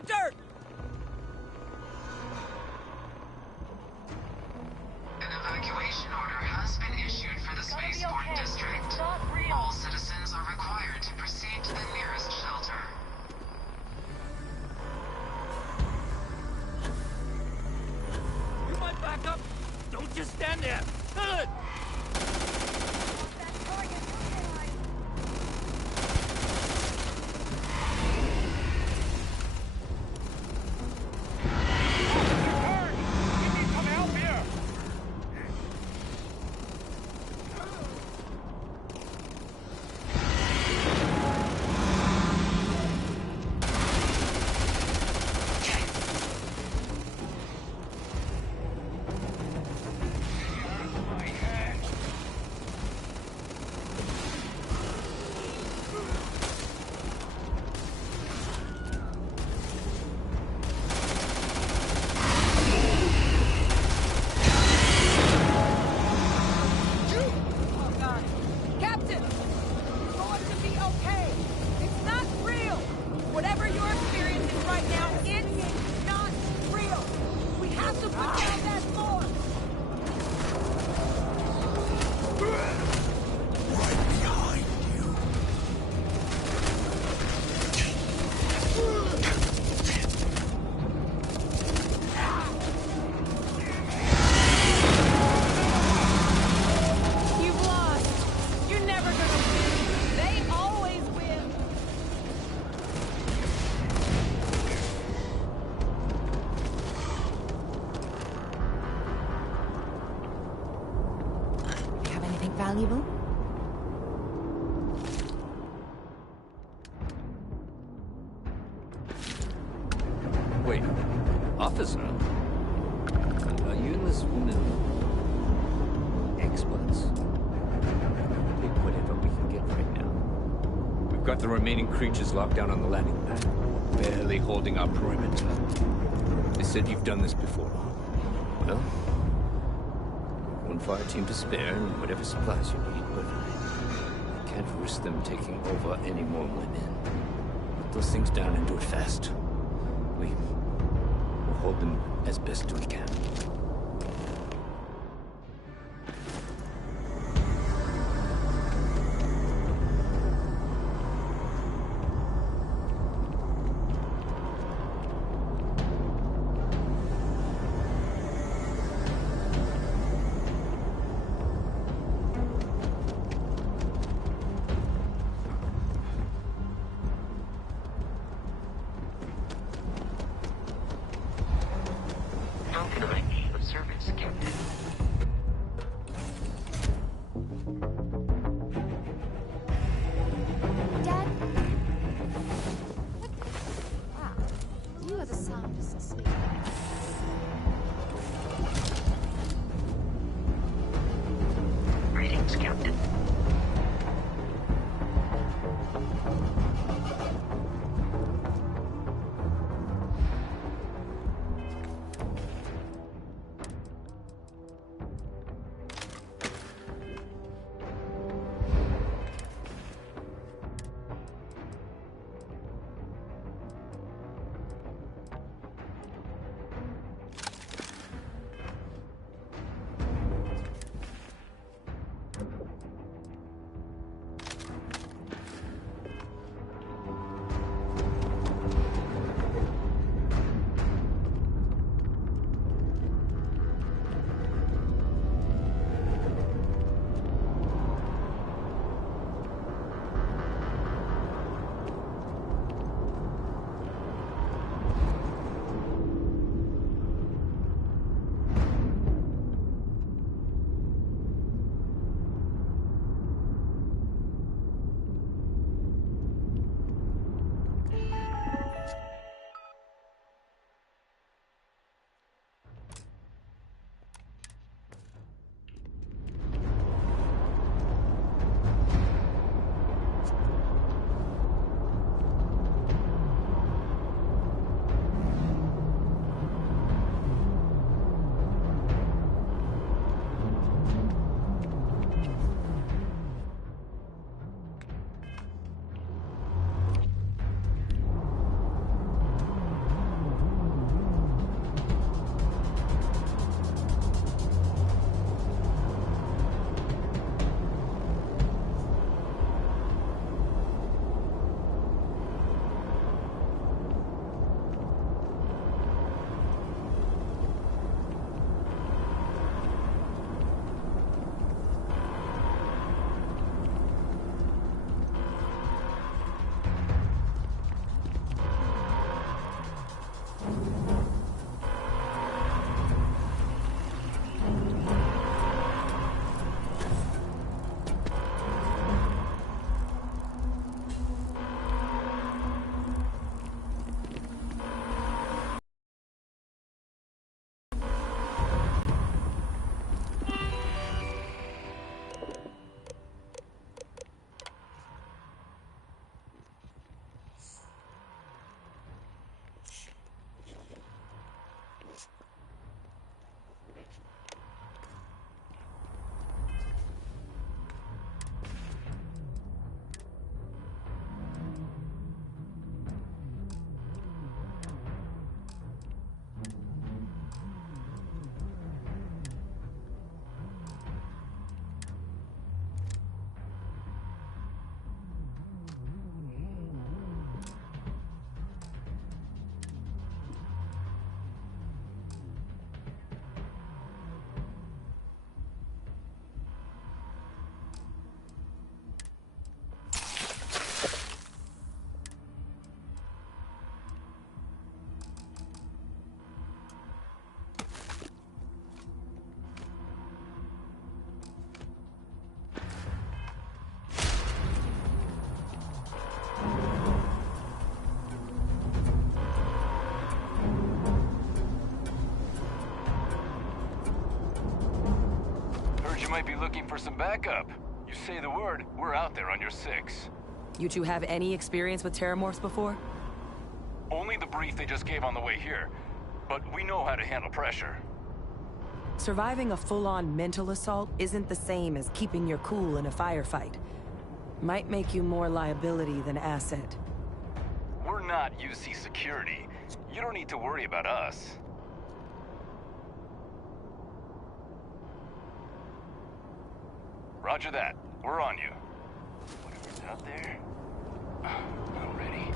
the dirt! An evacuation order has been issued for the spaceport district. All citizens are required to proceed to the nearest shelter. You might back up! Don't just stand there! Good! Valuable? Wait, officer? Are you and this woman experts? Take whatever we can get right now. We've got the remaining creatures locked down on the landing pad, barely holding our perimeter. They said you've done this before. Well, one fire team to spare and whatever supplies you need, but I can't risk them taking over any more women. Put those things down and do it fast. We'll hold them as best we can. might be looking for some backup. You say the word, we're out there on your 6. You two have any experience with terramorphs before? Only the brief they just gave on the way here. But we know how to handle pressure. Surviving a full-on mental assault isn't the same as keeping your cool in a firefight. Might make you more liability than asset. We're not UC security. You don't need to worry about us. Roger that. We're on you. Whatever's out there... Already.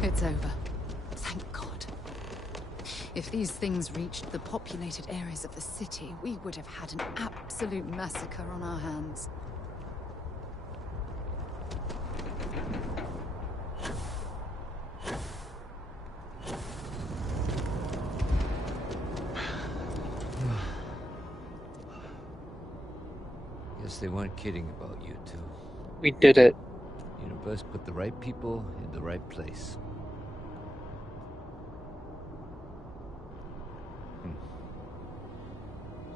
It's over. Thank God. If these things reached the populated areas of the city, we would have had an absolute massacre on our hands. Guess they weren't kidding about you two. We did it. Universe put the right people in the right place.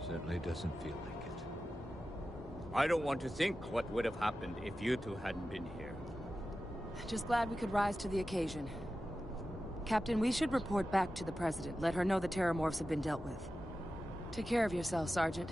Certainly doesn't feel like it. I don't want to think what would have happened if you two hadn't been here. Just glad we could rise to the occasion. Captain, we should report back to the President. Let her know the terramorphs have been dealt with. Take care of yourself, Sergeant.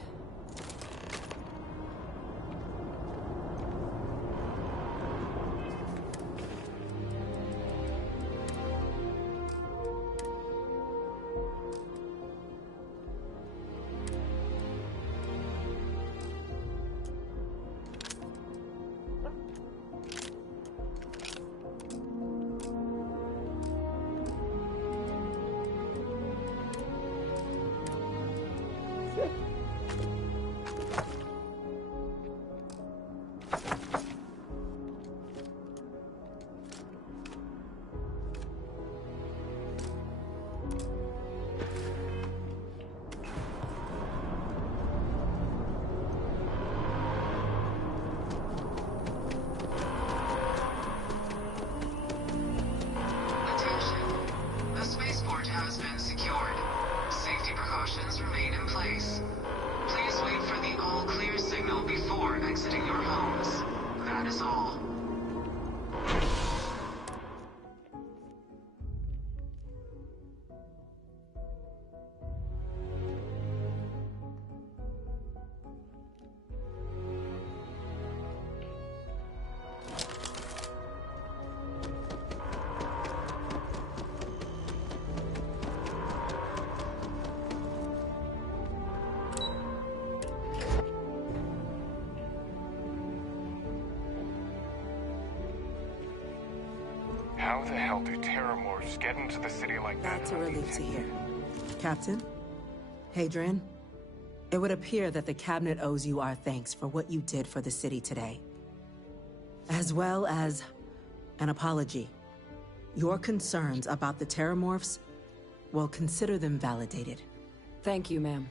How the hell do terramorphs get into the city like that? That's a relief to hear. Captain? Hadrian? It would appear that the Cabinet owes you our thanks for what you did for the city today. As well as an apology. Your concerns about the terramorphs, well, consider them validated. Thank you, ma'am.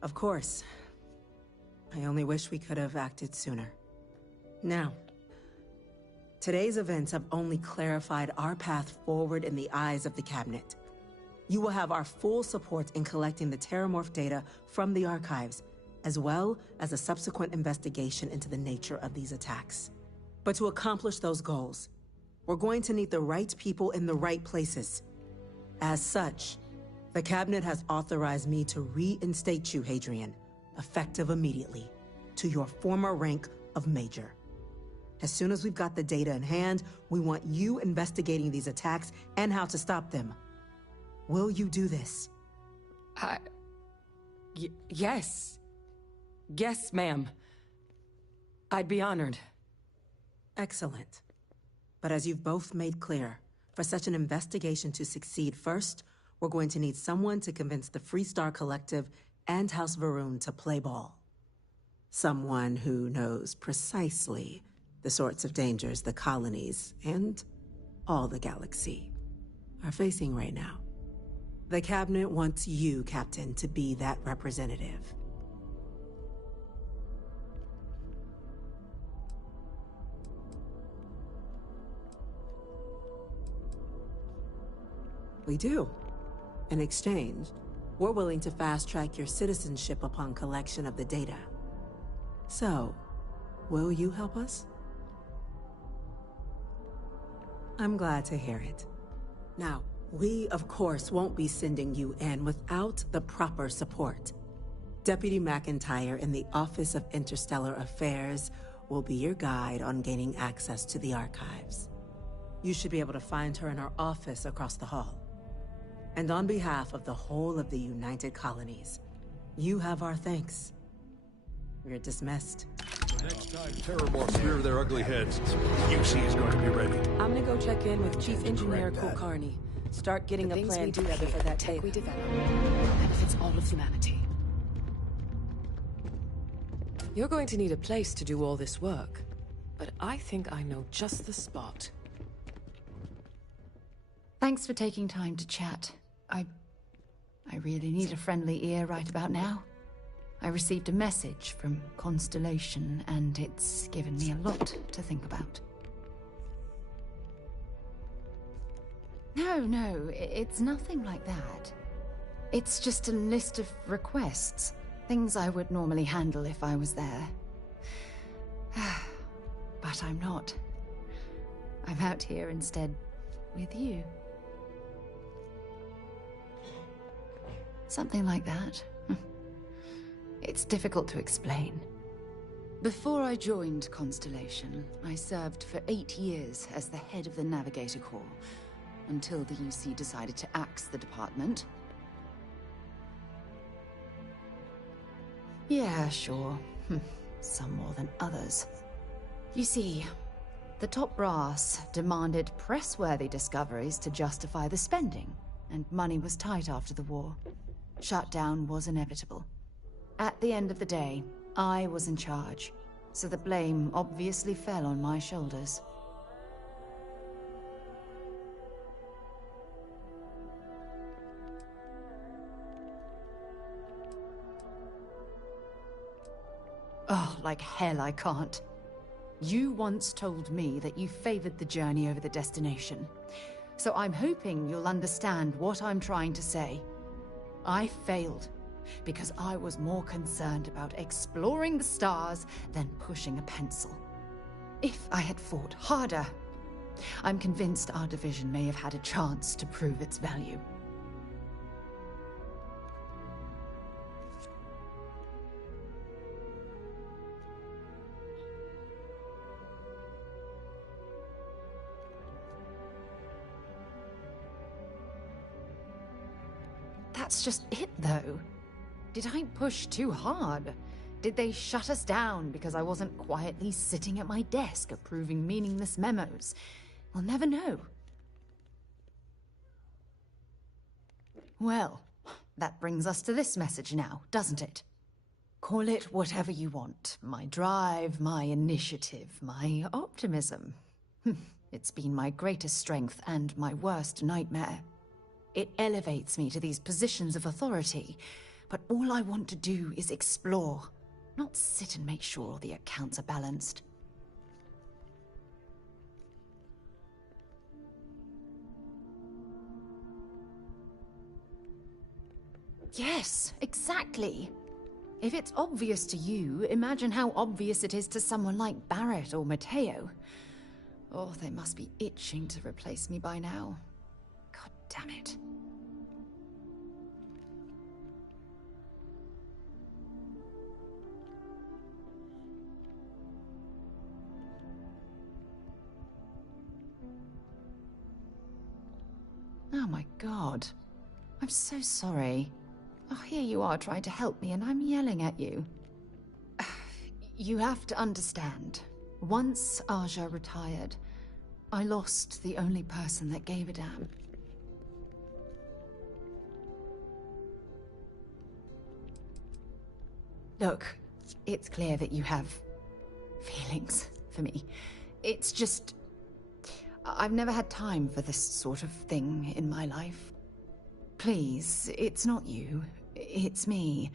Of course. I only wish we could have acted sooner. Now, today's events have only clarified our path forward in the eyes of the Cabinet. You will have our full support in collecting the terramorph data from the archives, as well as a subsequent investigation into the nature of these attacks. But to accomplish those goals, we're going to need the right people in the right places. As such, the Cabinet has authorized me to reinstate you, Hadrian, effective immediately, to your former rank of Major. As soon as we've got the data in hand, we want you investigating these attacks and how to stop them. Will you do this? Yes. Yes, ma'am. I'd be honored. Excellent. But as you've both made clear, for such an investigation to succeed first, we're going to need someone to convince the Freestar Collective and House Varun to play ball. Someone who knows precisely the sorts of dangers the colonies and all the galaxy are facing right now. The Cabinet wants you, Captain, to be that representative. We do. In exchange, we're willing to fast-track your citizenship upon collection of the data. So, will you help us? I'm glad to hear it. Now, we, of course, won't be sending you in without the proper support. Deputy McIntyre in the Office of Interstellar Affairs will be your guide on gaining access to the archives. You should be able to find her in her office across the hall. And on behalf of the whole of the United Colonies, you have our thanks. You're dismissed. The next time terramorphs rear their ugly heads, UC is going to be ready. I'm gonna go check in with Chief Engineer Kulkarni. Start getting a plan together for that tape. We develop benefits all of humanity. You're going to need a place to do all this work, but I think I know just the spot. Thanks for taking time to chat. I really need a friendly ear right about now. I received a message from Constellation, and it's given me a lot to think about. No, it's nothing like that. It's just a list of requests. Things I would normally handle if I was there. But I'm not. I'm out here instead with you. Something like that. It's difficult to explain. Before I joined Constellation, I served for 8 years as the head of the Navigator Corps, until the UC decided to axe the department. Yeah, sure. Some more than others. You see, the top brass demanded press-worthy discoveries to justify the spending, and money was tight after the war. Shutdown was inevitable. At the end of the day, I was in charge, so the blame obviously fell on my shoulders. Oh, like hell I can't. You once told me that you favored the journey over the destination. So I'm hoping you'll understand what I'm trying to say. I failed because I was more concerned about exploring the stars than pushing a pencil. If I had fought harder, I'm convinced our division may have had a chance to prove its value. That's just it, though. Did I push too hard? Did they shut us down because I wasn't quietly sitting at my desk approving meaningless memos? We'll never know. Well, that brings us to this message now, doesn't it? Call it whatever you want. My drive, my initiative, my optimism. It's been my greatest strength and my worst nightmare. It elevates me to these positions of authority, but all I want to do is explore, not sit and make sure all the accounts are balanced. Yes, exactly. If it's obvious to you, imagine how obvious it is to someone like Barrett or Mateo. Oh, they must be itching to replace me by now. God damn it. Oh my God. I'm so sorry. Oh, here you are trying to help me and I'm yelling at you. You have to understand. Once Aja retired, I lost the only person that gave a damn. Look, it's clear that you have feelings for me. It's just... I've never had time for this sort of thing in my life. Please, it's not you. It's me.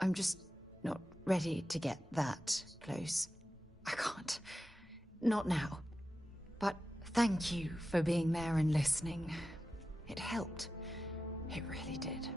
I'm just not ready to get that close. I can't. Not now. But thank you for being there and listening. It helped. It really did.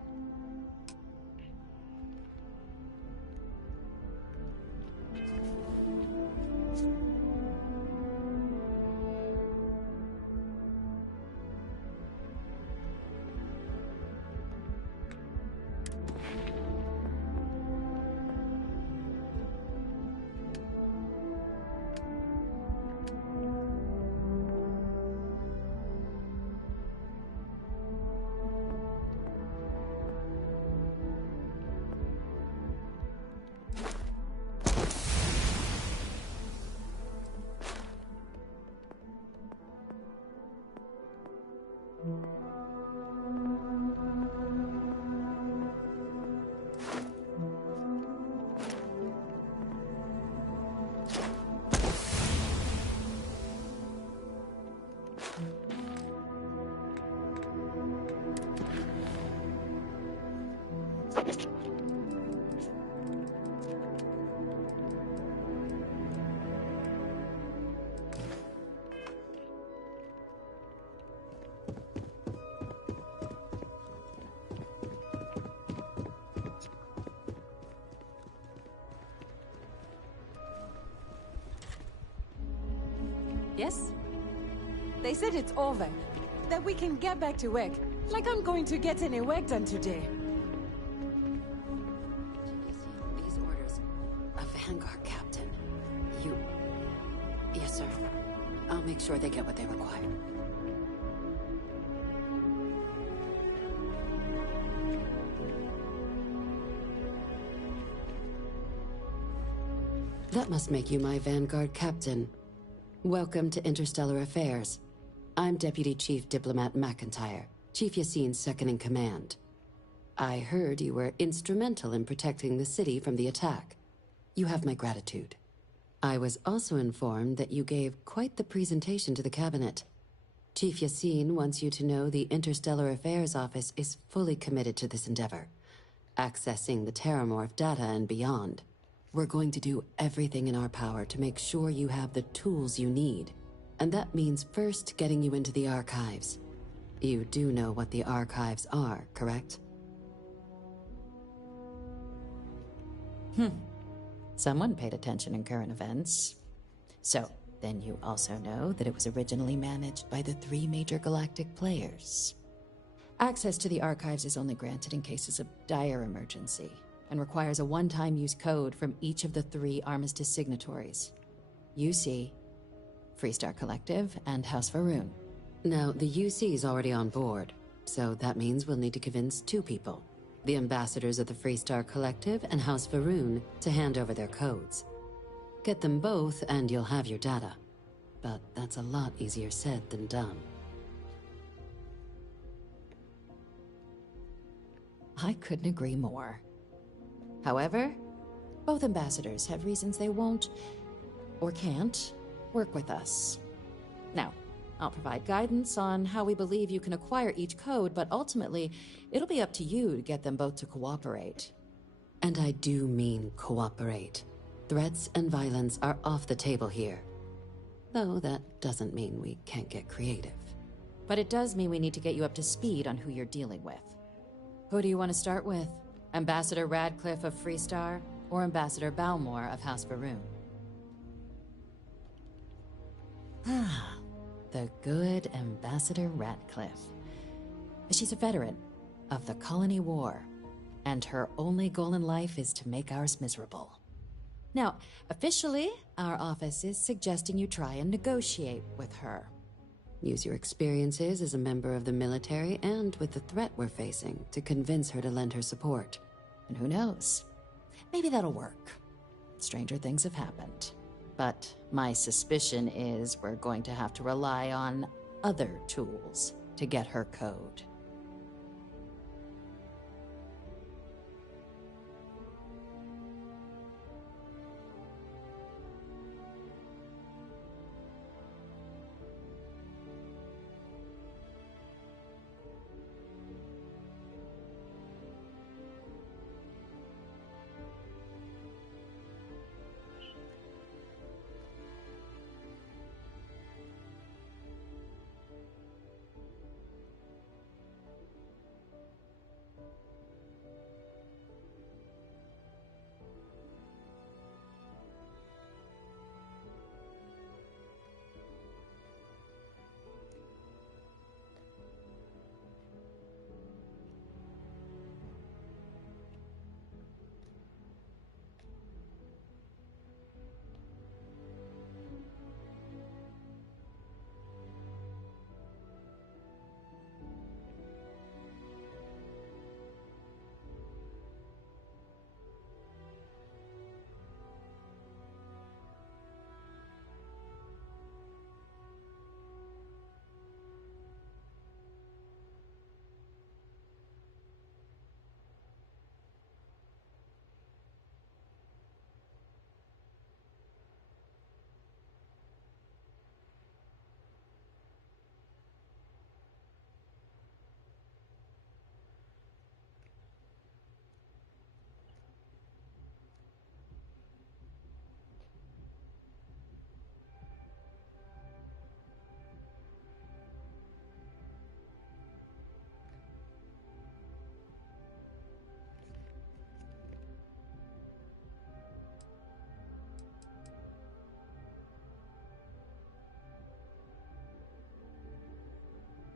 Yes? They said it's over. That we can get back to work. Like I'm going to get any work done today. These orders. A Vanguard captain. You... Yes, sir. I'll make sure they get what they require. That must make you my Vanguard captain. Welcome to Interstellar Affairs. I'm Deputy Chief Diplomat McIntyre, Chief Yassine's second-in-command. I heard you were instrumental in protecting the city from the attack. You have my gratitude. I was also informed that you gave quite the presentation to the cabinet. Chief Yassine wants you to know the Interstellar Affairs Office is fully committed to this endeavor, accessing the Terramorph data and beyond. We're going to do everything in our power to make sure you have the tools you need. And that means first getting you into the archives. You do know what the archives are, correct? Someone paid attention in current events. So, then you also know that it was originally managed by the 3 major galactic players. Access to the archives is only granted in cases of dire emergency, and requires a one-time use code from each of the 3 Armistice signatories. UC, Freestar Collective, and House Varun. Now, the UC is already on board, so that means we'll need to convince 2 people. the ambassadors of the Freestar Collective and House Varun, to hand over their codes. Get them both and you'll have your data. But that's a lot easier said than done. I couldn't agree more. However, both ambassadors have reasons they won't, or can't, work with us. Now, I'll provide guidance on how we believe you can acquire each code, but ultimately, it'll be up to you to get them both to cooperate. And I do mean cooperate. Threats and violence are off the table here. Though that doesn't mean we can't get creative. But it does mean we need to get you up to speed on who you're dealing with. Who do you want to start with? Ambassador Radcliffe of Freestar, or Ambassador Balmore of House Varun? Ah, the good Ambassador Radcliffe. She's a veteran of the Colony War, and her only goal in life is to make ours miserable. Now, officially, our office is suggesting you try and negotiate with her. Use your experiences as a member of the military and with the threat we're facing to convince her to lend her support. And who knows? Maybe that'll work. Stranger things have happened. But my suspicion is we're going to have to rely on other tools to get her code.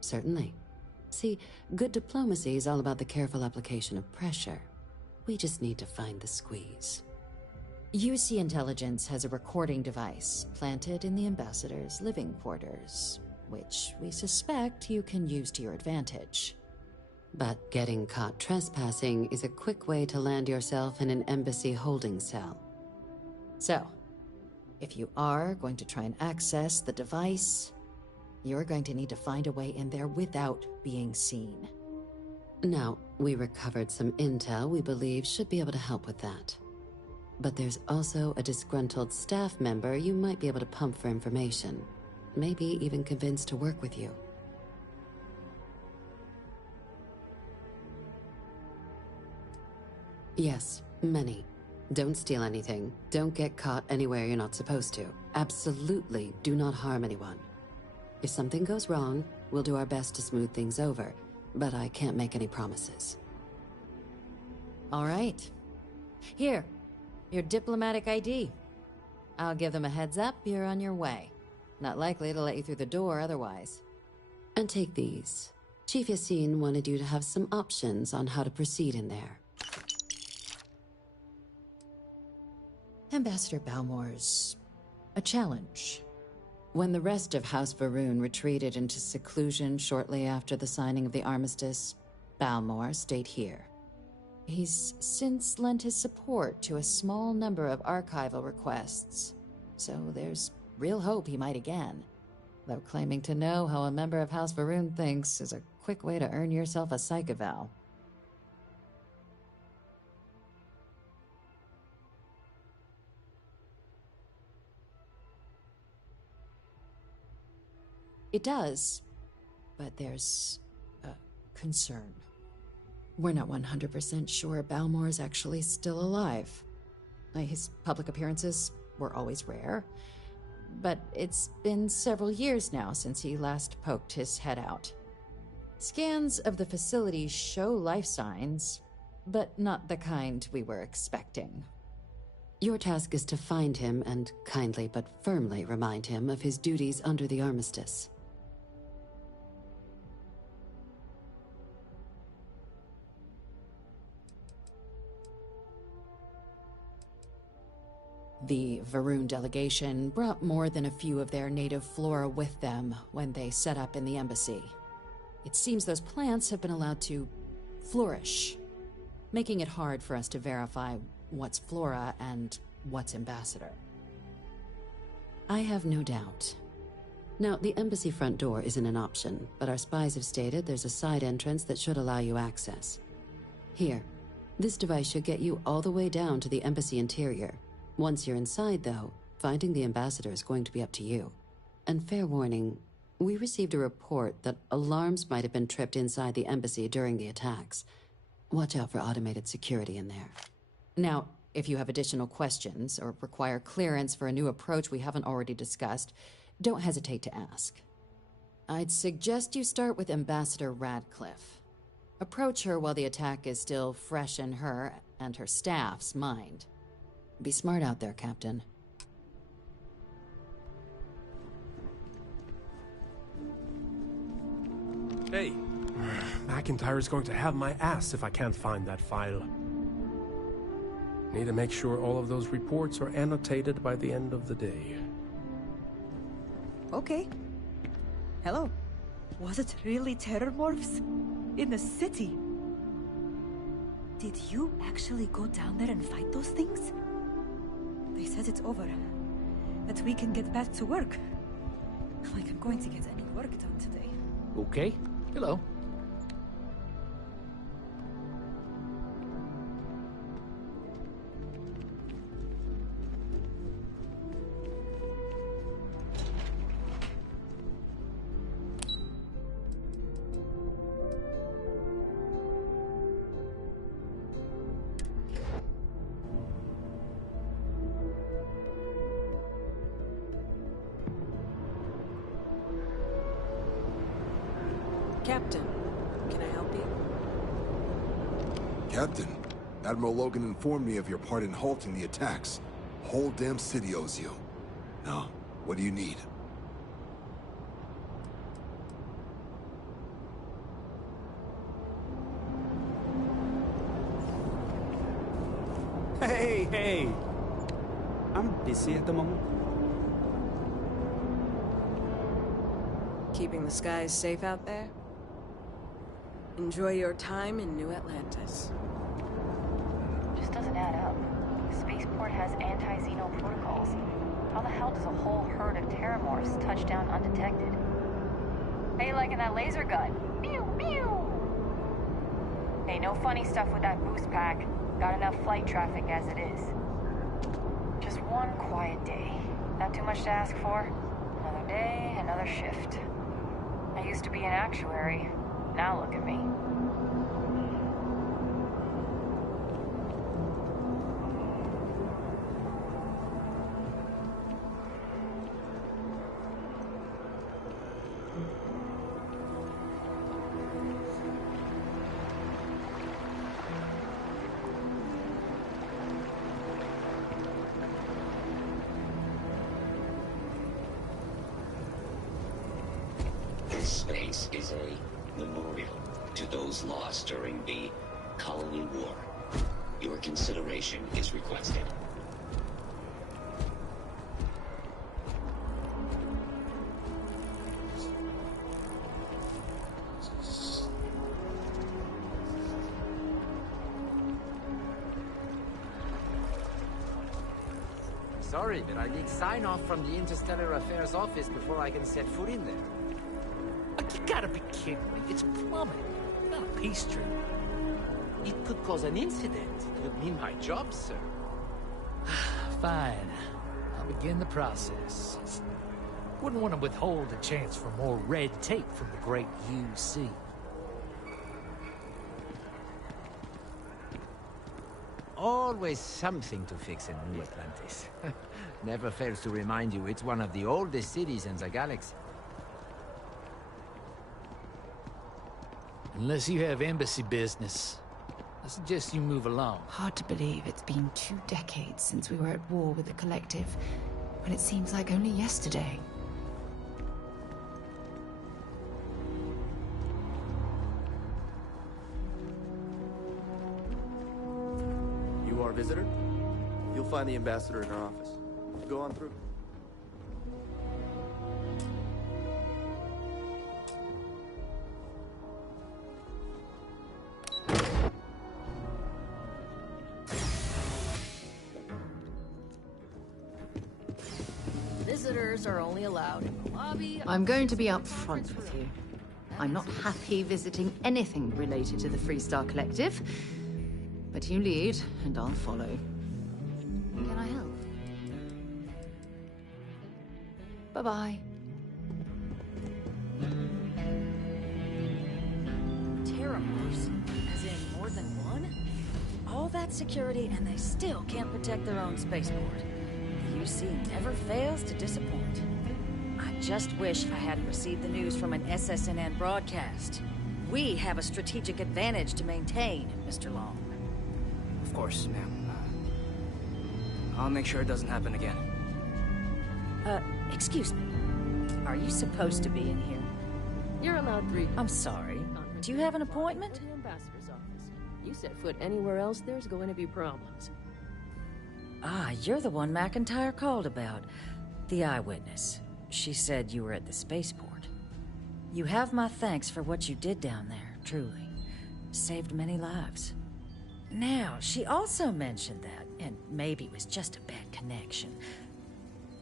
Certainly. See, good diplomacy is all about the careful application of pressure. We just need to find the squeeze. UC Intelligence has a recording device planted in the ambassador's living quarters, which we suspect you can use to your advantage. But getting caught trespassing is a quick way to land yourself in an embassy holding cell. So, if you are going to try and access the device, you're going to need to find a way in there without being seen. Now, we recovered some intel we believe should be able to help with that. But there's also a disgruntled staff member you might be able to pump for information. Maybe even convince to work with you. Yes, many. Don't steal anything. Don't get caught anywhere you're not supposed to. Absolutely do not harm anyone. If something goes wrong, we'll do our best to smooth things over, but I can't make any promises. All right. Here, your diplomatic ID. I'll give them a heads up, you're on your way. Not likely to let you through the door otherwise. And take these. Chief Yassine wanted you to have some options on how to proceed in there. Ambassador Balmore's a challenge. When the rest of House Varun retreated into seclusion shortly after the signing of the armistice, Balmore stayed here. He's since lent his support to a small number of archival requests, so there's real hope he might again. Though claiming to know how a member of House Varun thinks is a quick way to earn yourself a psych eval. It does, but there's a concern. We're not 100% sure Balmor is actually still alive. His public appearances were always rare, but it's been several years now since he last poked his head out. Scans of the facility show life signs, but not the kind we were expecting. Your task is to find him and kindly but firmly remind him of his duties under the armistice. The Varun delegation brought more than a few of their native flora with them when they set up in the embassy. It seems those plants have been allowed to flourish, making it hard for us to verify what's flora and what's ambassador. I have no doubt. Now, the embassy front door isn't an option, but our spies have stated there's a side entrance that should allow you access. Here, this device should get you all the way down to the embassy interior. Once you're inside, though, finding the ambassador is going to be up to you. And fair warning, we received a report that alarms might have been tripped inside the embassy during the attacks. Watch out for automated security in there. Now, if you have additional questions or require clearance for a new approach we haven't already discussed, don't hesitate to ask. I'd suggest you start with Ambassador Radcliffe. Approach her while the attack is still fresh in her and her staff's mind. Be smart out there, Captain. Hey! McIntyre's going to have my ass if I can't find that file. Need to make sure all of those reports are annotated by the end of the day. Okay. Hello. Was it really terrormorphs? In the city? Did you actually go down there and fight those things? They said it's over. That we can get back to work. Like I'm going to get any work done today. Okay. Hello. Captain, can I help you? Captain, Admiral Logan informed me of your part in halting the attacks. Whole damn city owes you. Now, what do you need? Hey! I'm busy at the moment. Keeping the skies safe out there? Enjoy your time in New Atlantis. Just doesn't add up. Spaceport has anti-Xeno protocols. How the hell does a whole herd of terramorphs touch down undetected? Hey, like in that laser gun. Pew, pew! Hey, no funny stuff with that boost pack. Got enough flight traffic as it is. Just one quiet day. Not too much to ask for. Another day, another shift. I used to be an actuary. Now look at me. This space is a memorial to those lost during the Colony War. Your consideration is requested. Sorry, but I need sign-off from the Interstellar Affairs office before I can set foot in there. You gotta be kidding me. It's plumbing, not a peace treaty. It could cause an incident. It would mean my job, sir. Fine. I'll begin the process. Wouldn't want to withhold a chance for more red tape from the great UC. Always something to fix in New Atlantis. Never fails to remind you it's one of the oldest cities in the galaxy. Unless you have embassy business, I suggest you move along. Hard to believe it's been 2 decades since we were at war with the Collective, but it seems like only yesterday. You are a visitor? You'll find the ambassador in our office. Go on through. Visitors are only allowed in the lobby. I'm going to be upfront with you. I'm not happy visiting anything related to the Freestar Collective. But you lead, and I'll follow. Can I help? Bye-bye. Terramorphs? As in more than one? All that security and they still can't protect their own spaceport. The UC never fails to disappoint. I just wish I hadn't received the news from an SSNN broadcast. We have a strategic advantage to maintain, Mr. Long. Of course, ma'am. I'll make sure it doesn't happen again. Excuse me. Are you supposed to be in here? You're allowed 3. I'm sorry. Do you have an appointment? To the ambassador's office. You set foot anywhere else, there's going to be problems. Ah, you're the one McIntyre called about. The eyewitness. She said you were at the spaceport. You have my thanks for what you did down there, truly. Saved many lives. Now, she also mentioned that, and maybe it was just a bad connection,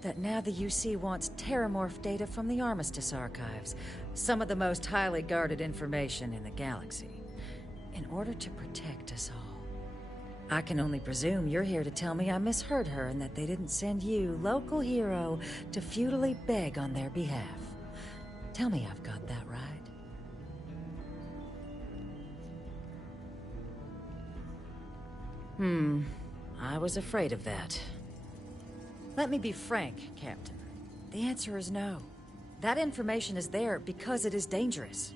that now the UC wants Terramorph data from the Armistice archives, some of the most highly guarded information in the galaxy, in order to protect us all. I can only presume you're here to tell me I misheard her and that they didn't send you, local hero, to futilely beg on their behalf. Tell me I've got that right. I was afraid of that. Let me be frank, Captain. The answer is no. That information is there because it is dangerous.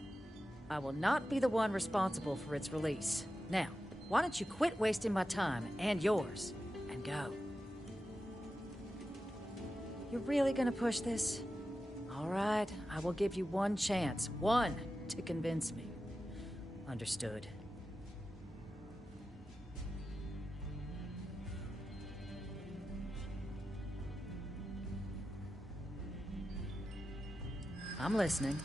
I will not be the one responsible for its release. Now, why don't you quit wasting my time, and yours, and go? You're really gonna push this? All right, I will give you one chance. One to convince me. Understood. I'm listening.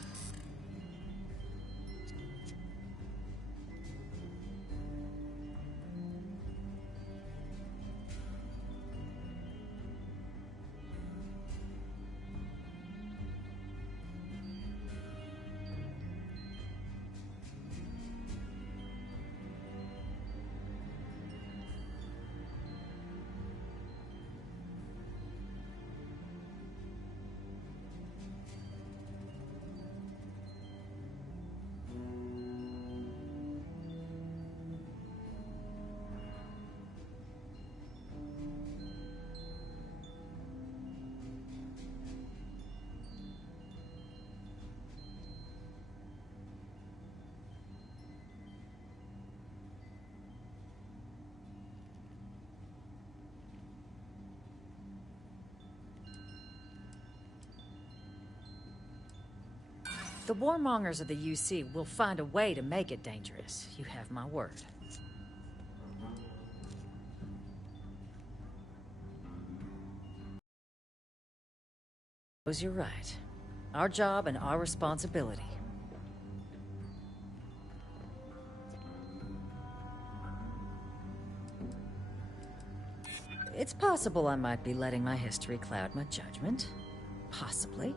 The warmongers of the UC will find a way to make it dangerous. You have my word. You're right. Our job and our responsibility. It's possible I might be letting my history cloud my judgment. Possibly.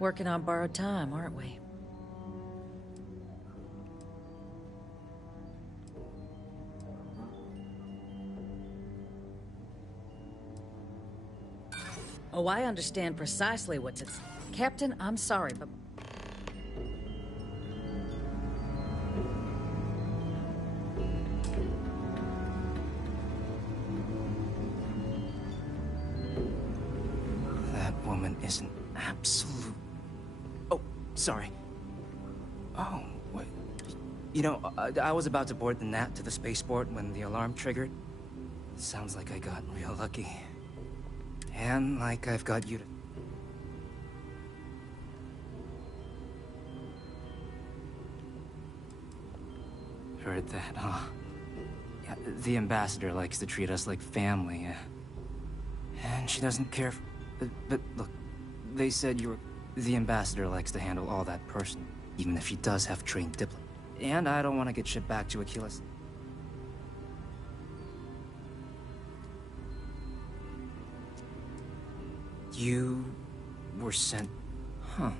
Working on borrowed time, aren't we? Oh, I understand precisely what's at... Captain, I'm sorry, but... That woman is an absolute... Oh, sorry. Oh, what? You know, I was about to board the Nat to the spaceport when the alarm triggered. Sounds like I got real lucky. And like I've got you to... Heard that, huh? Yeah, the ambassador likes to treat us like family, and she doesn't care f... But look, they said you were... The ambassador likes to handle all that personally, even if she does have trained diplomat. And I don't want to get shipped back to Achilles. You were sent... Huh,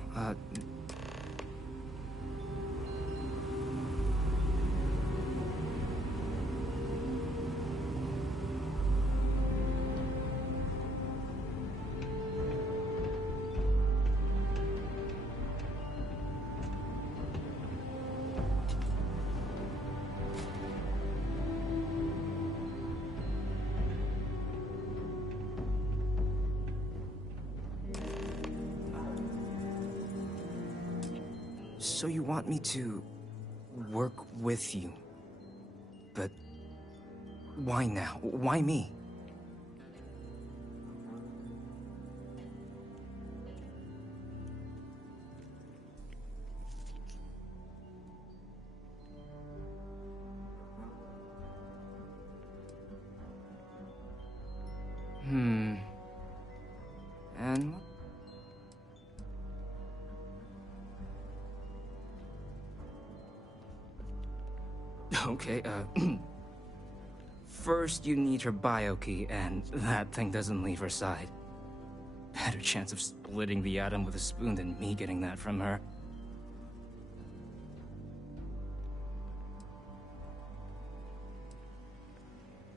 So you want me to work with you? But why now? Why me? And... Okay, first you need her bio key, and that thing doesn't leave her side. Better chance of splitting the atom with a spoon than me getting that from her.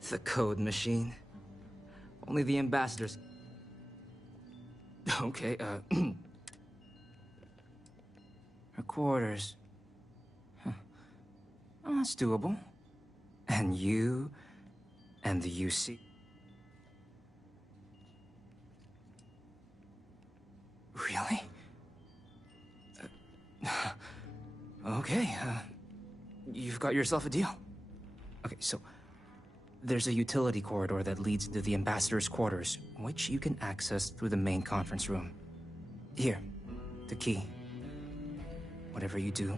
The code machine. Only the ambassadors... Okay, her quarters. Huh. Oh, that's doable. And you... and the UC... Really? Okay, you've got yourself a deal. Okay, so... there's a utility corridor that leads to the ambassador's quarters, which you can access through the main conference room. Here, the key. Whatever you do,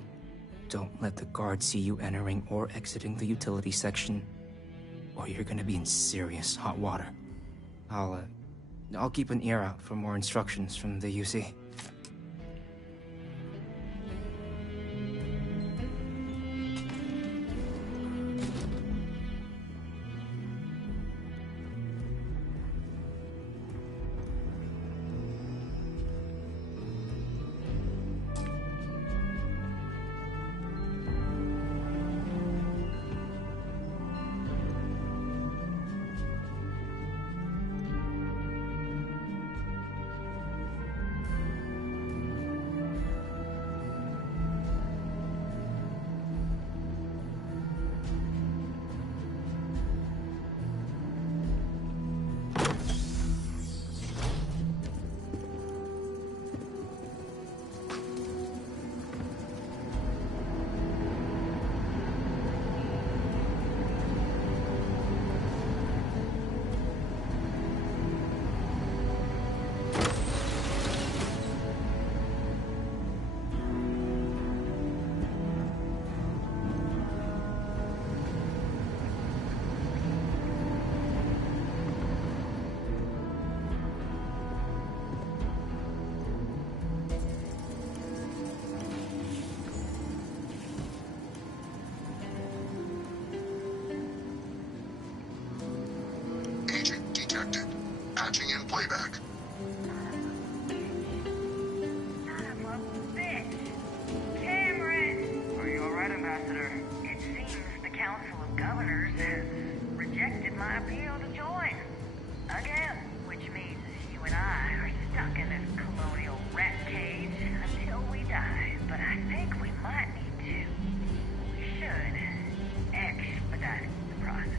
don't let the guards see you entering or exiting the utility section, or you're gonna be in serious hot water. I'll keep an ear out for more instructions from the UC. Patching in playback. Cameron! Are you alright, Ambassador? It seems the Council of Governors has rejected my appeal to join. Again, which means you and I are stuck in this colonial rat cage until we die. But I think we might need to. We should expedite the process.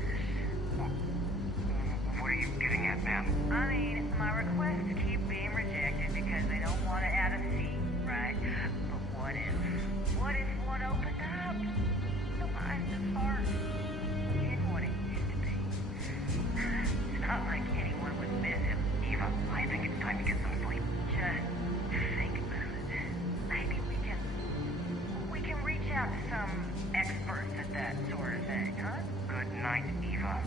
What are you getting at, ma'am? I mean, my requests keep being rejected because they don't want to add a seat, right? But what if one opened up? The minds and hearts in what it used to be. It's not like anyone would miss him. Eva, I think it's time to get some sleep. Just think about it. Maybe we can reach out to some experts at that sort of thing, huh? Good night, Eva.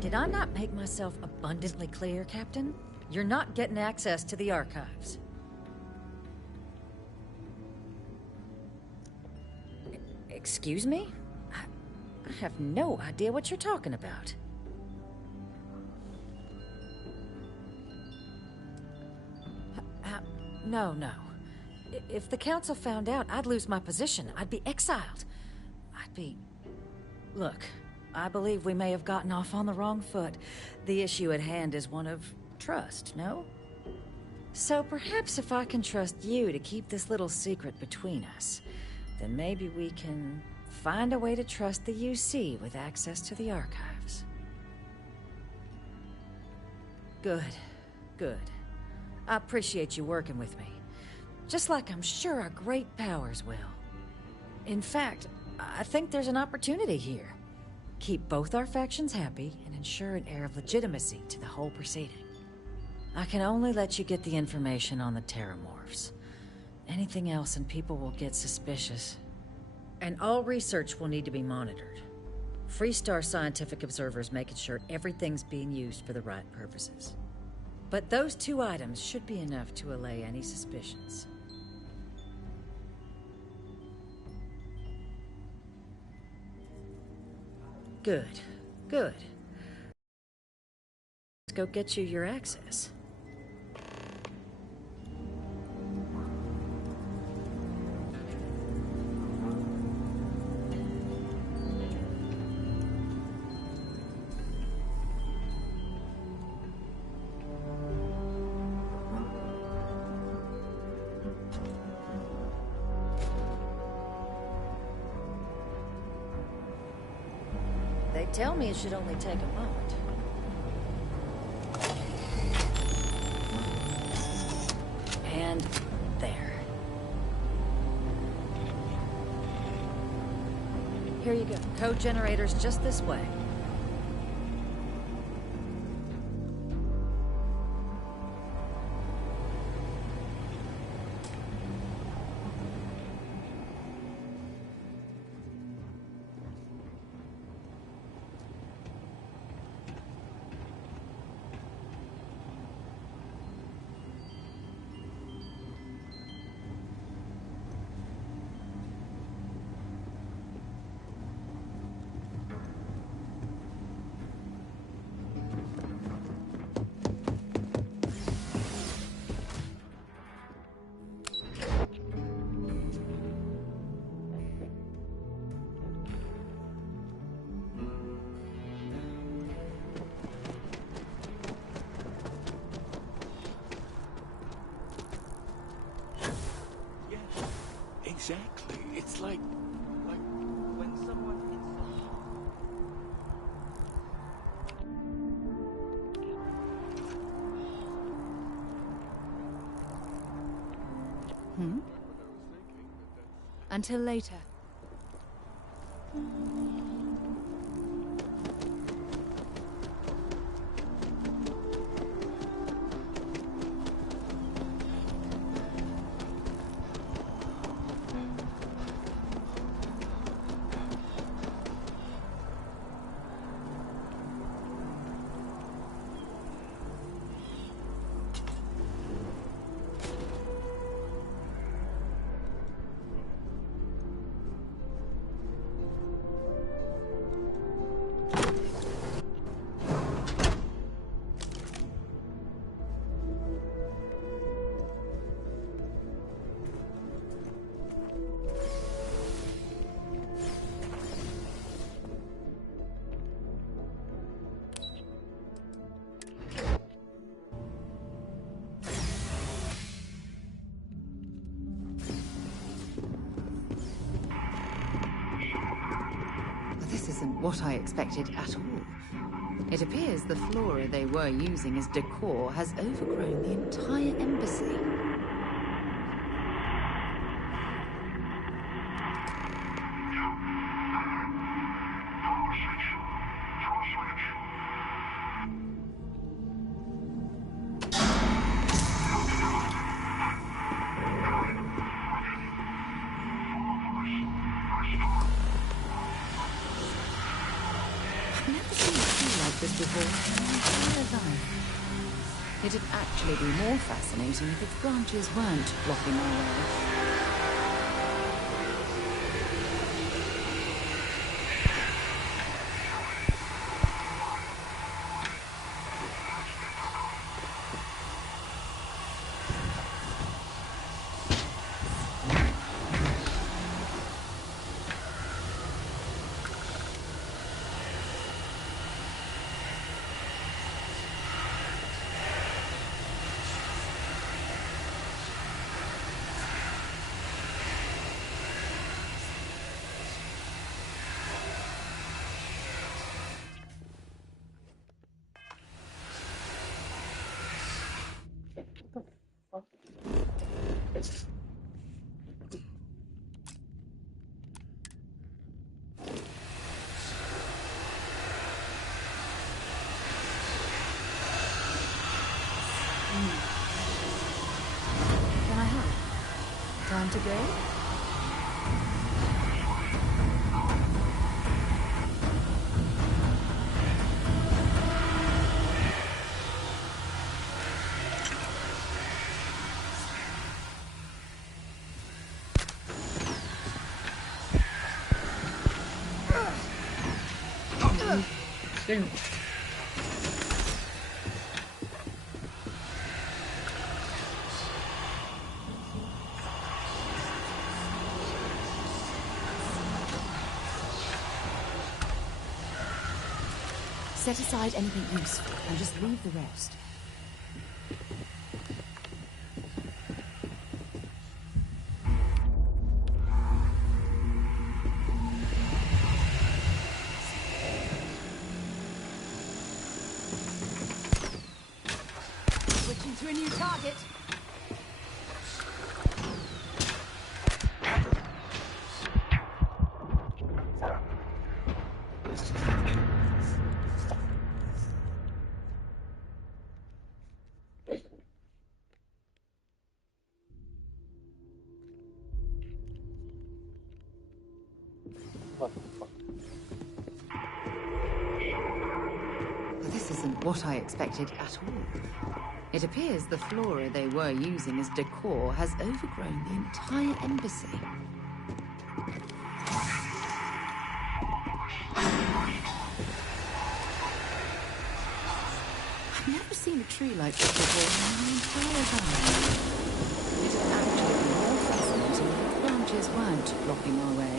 Did I not make myself abundantly clear, Captain? You're not getting access to the archives. Excuse me? I have no idea what you're talking about. No. If the Council found out, I'd lose my position. I'd be exiled. Look, I believe we may have gotten off on the wrong foot. The issue at hand is one of trust, no? So perhaps if I can trust you to keep this little secret between us, then maybe we can find a way to trust the UC with access to the archives. Good. I appreciate you working with me. Just like I'm sure our great powers will. In fact, I think there's an opportunity here. Keep both our factions happy and ensure an air of legitimacy to the whole proceeding. I can only let you get the information on the Terramorphs. Anything else and people will get suspicious. And all research will need to be monitored. Freestar scientific observers making sure everything's being used for the right purposes. But those 2 items should be enough to allay any suspicions. Good. Let's go get you your access. They tell me it should only take a moment. And there. Here you go. Code generators just this way. Exactly. It's like when someone Until later. This isn't what I expected at all. It appears the flora they were using as decor has overgrown the entire embassy. I've never seen a tree like this before in my entire life. It'd actually be more fascinating if its branches weren't blocking my way. Can I help? Time to go? Set aside anything useful and just leave the rest. Switching to a new target. This isn't what I expected at all. It appears the flora they were using as decor has overgrown the entire embassy. I've never seen a tree like this before in my entire life. It'd actually be more fascinating if its branches weren't blocking my way.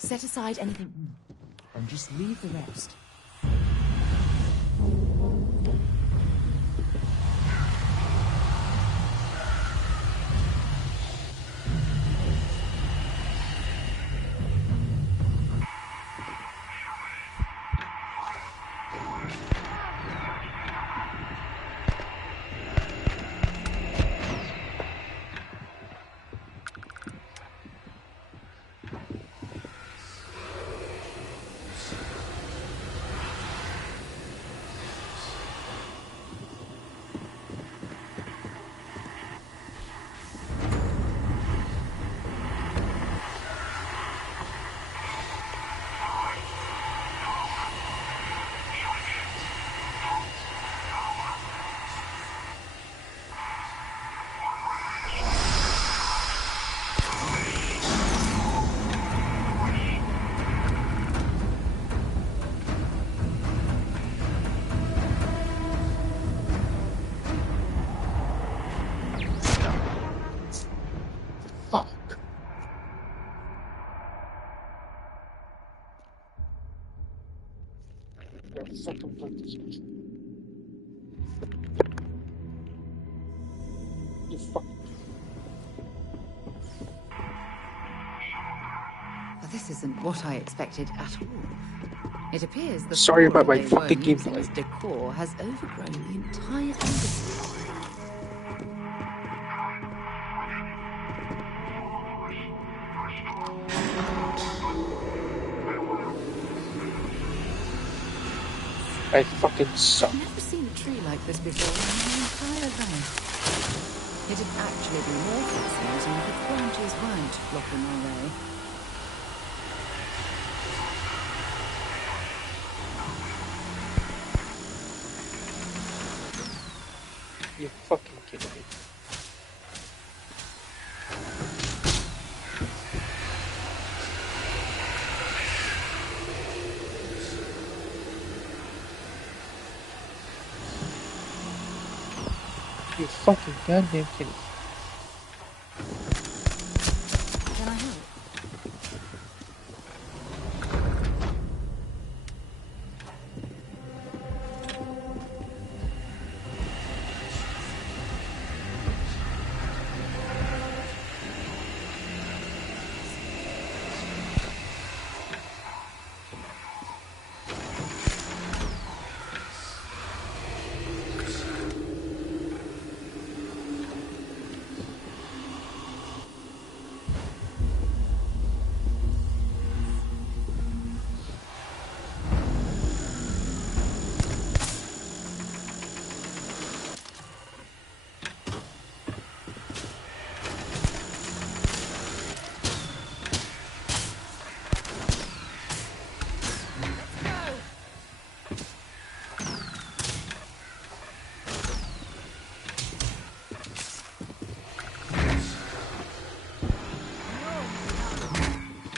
Set aside anything and just leave the rest. This isn't what I expected at all. It appears the Sorry about my flora they were fucking using gameplay. as decor has overgrown the entire embassy. I fucking suck. I've never seen a tree like this before in my entire life. It'd actually be more fascinating if its branches weren't blocking our way. You're fucking kidding me. You fucking goddamn kidding me. Can I help?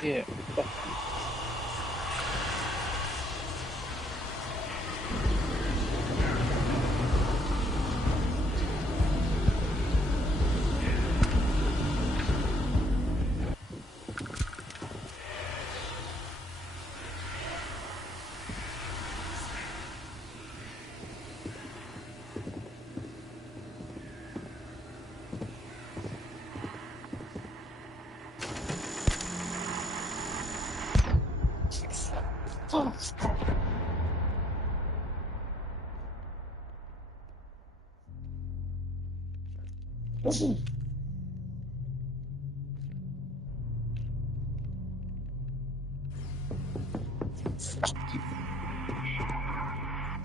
Yeah.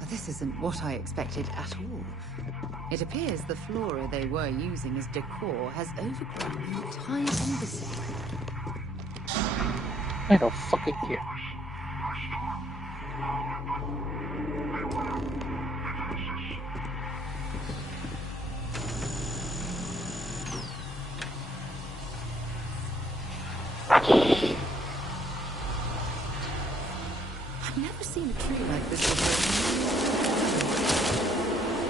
This isn't what I expected at all. It appears the flora they were using as decor has overgrown the entire embassy. I don't fucking care. I've never seen a tree like this before.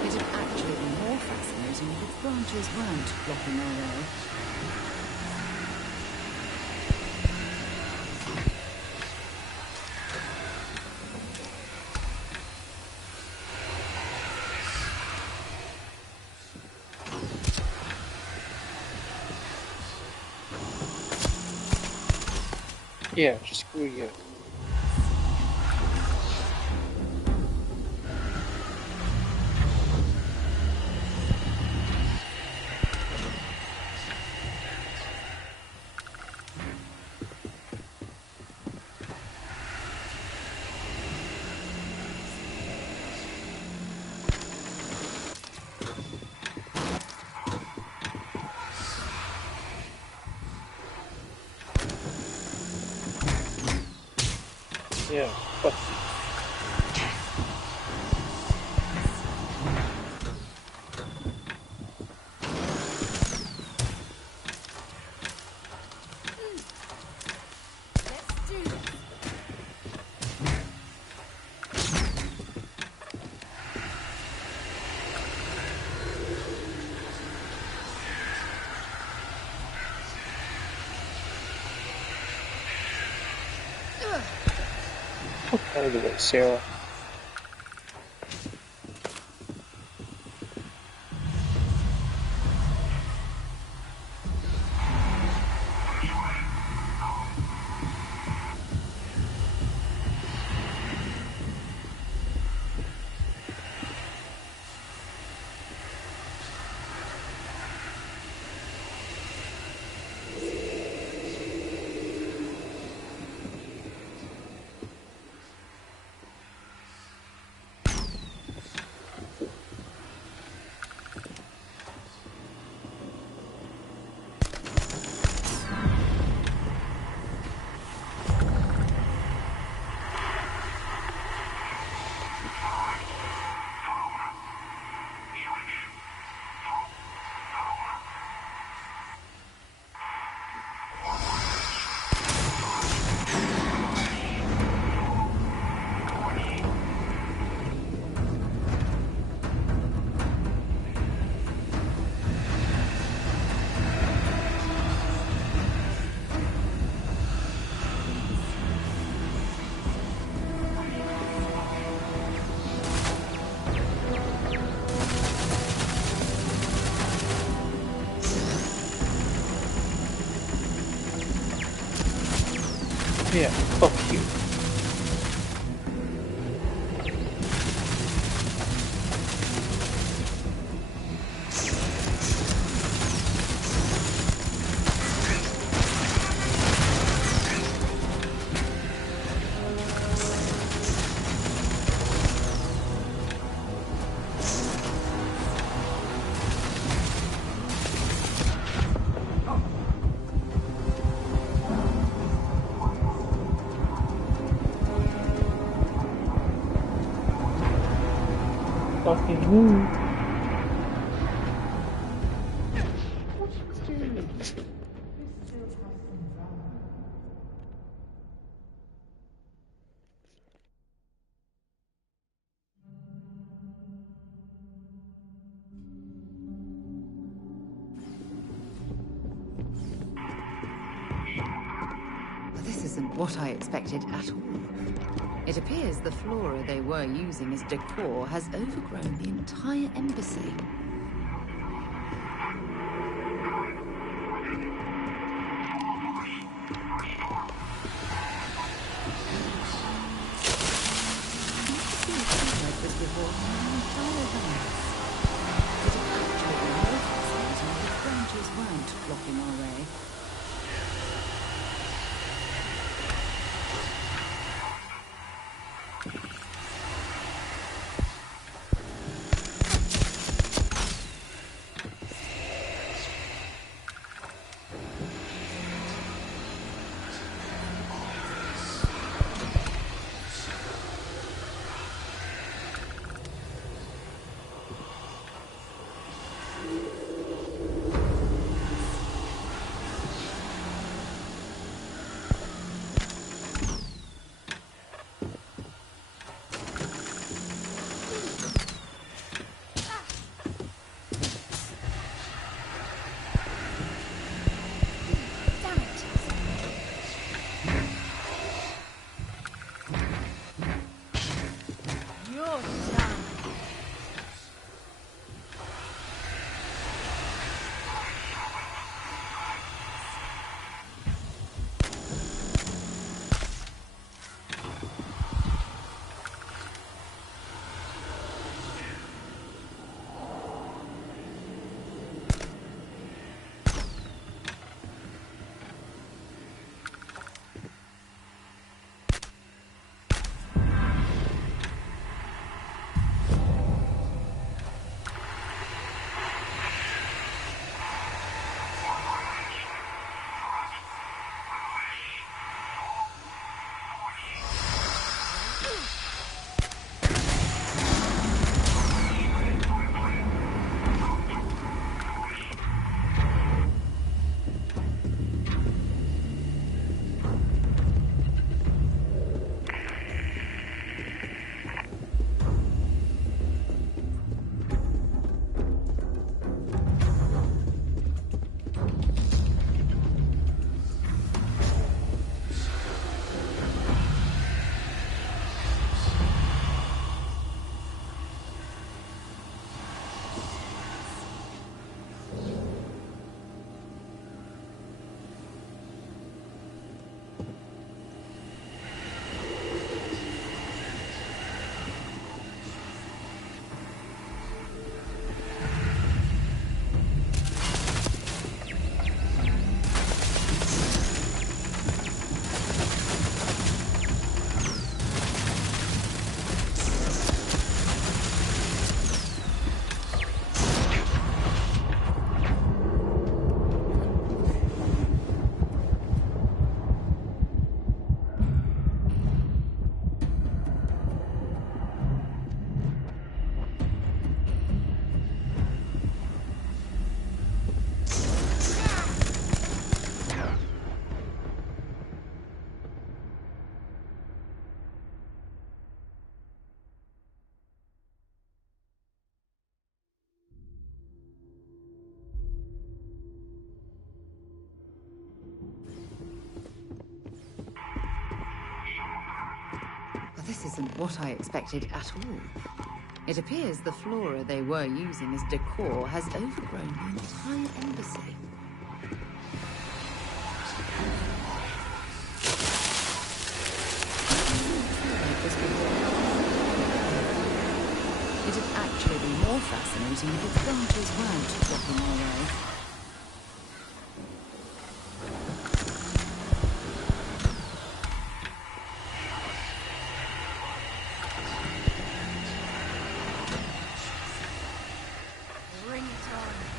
It'd actually be more fascinating if its branches weren't blocking our way. Yeah, just screw you. Yeah, fuck you. Fuck out of the way, Sarah. Yeah, fuck you. Fucking move. This isn't what I expected at all. It appears the flora they were using as decor has overgrown the entire embassy. Like this before, my entire house. But it actually notices when the branches weren't blocking our way. this isn't what I expected at all. It appears the flora they were using as decor has overgrown the entire embassy. It'd actually be more fascinating if its branches weren't blocking our way. Bring it on.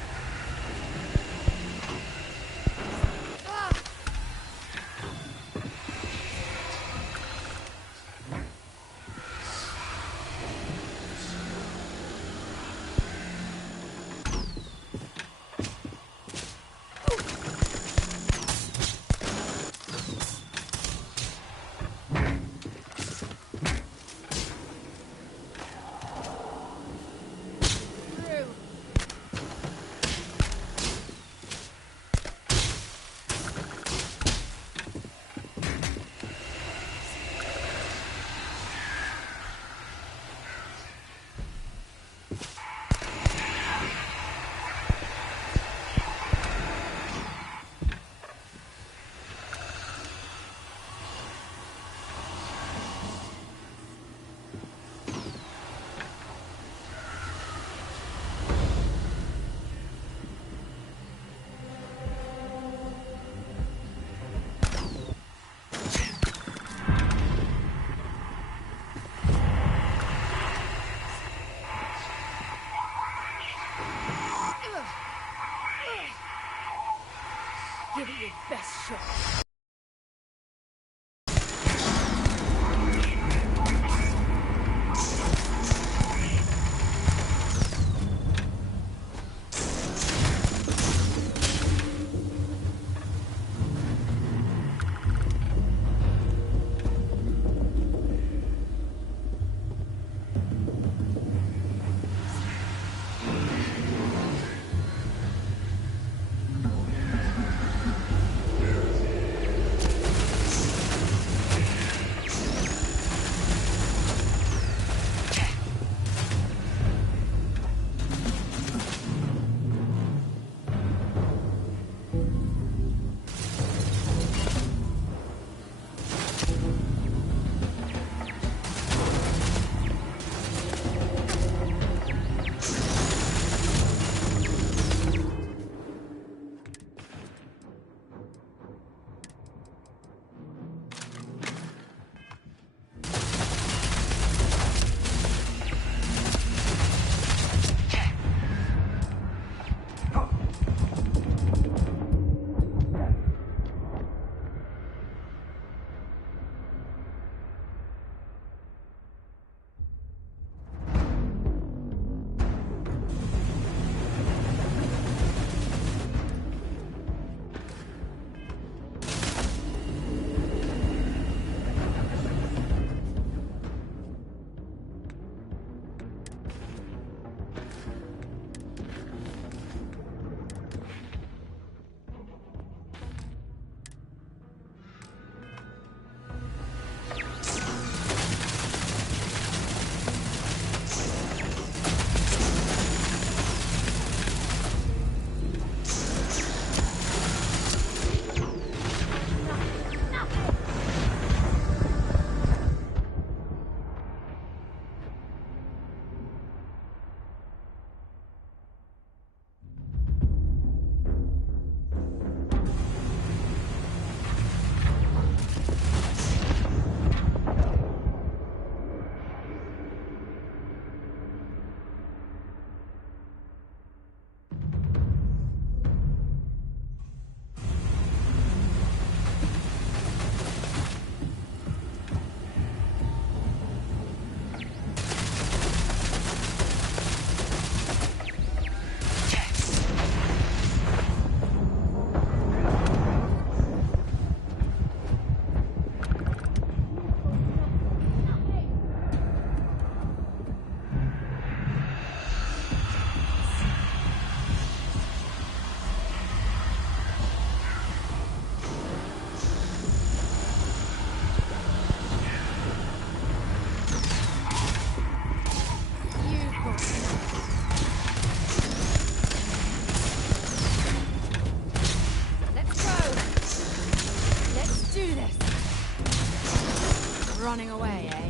running away, eh?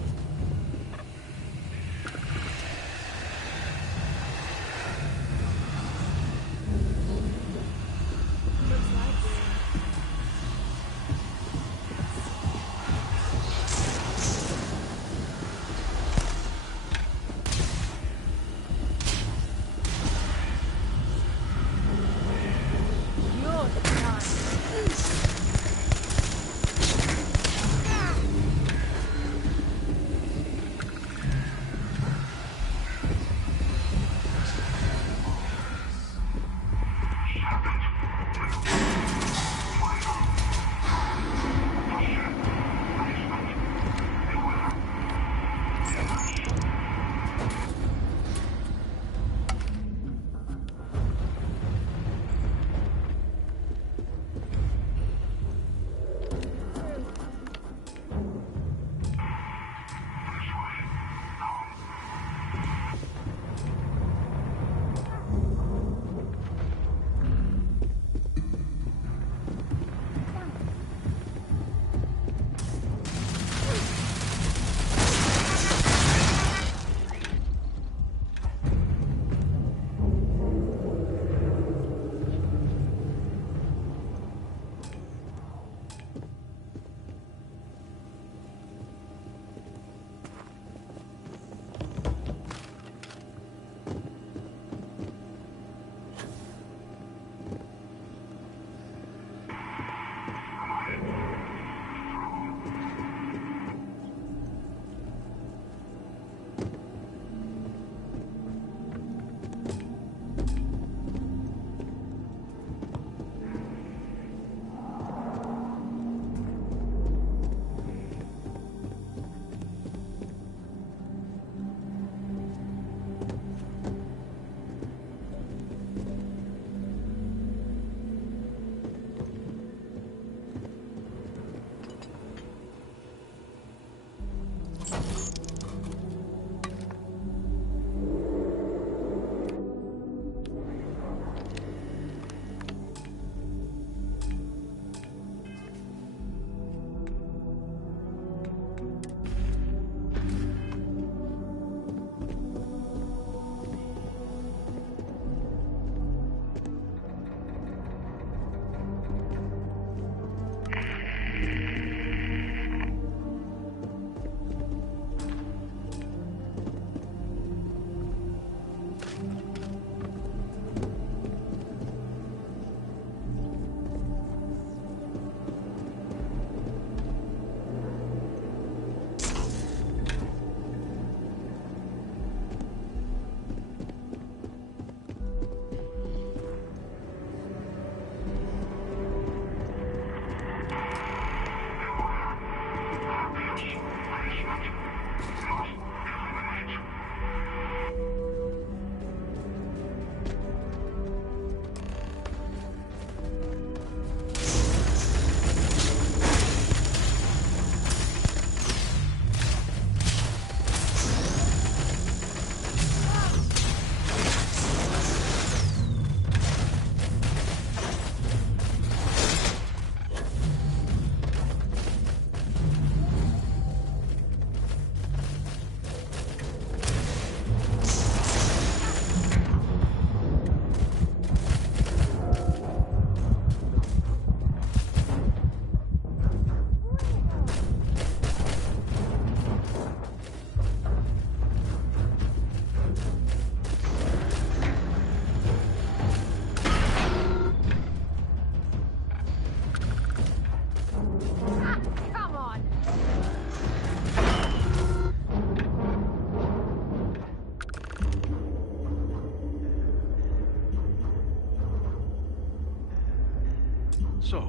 So,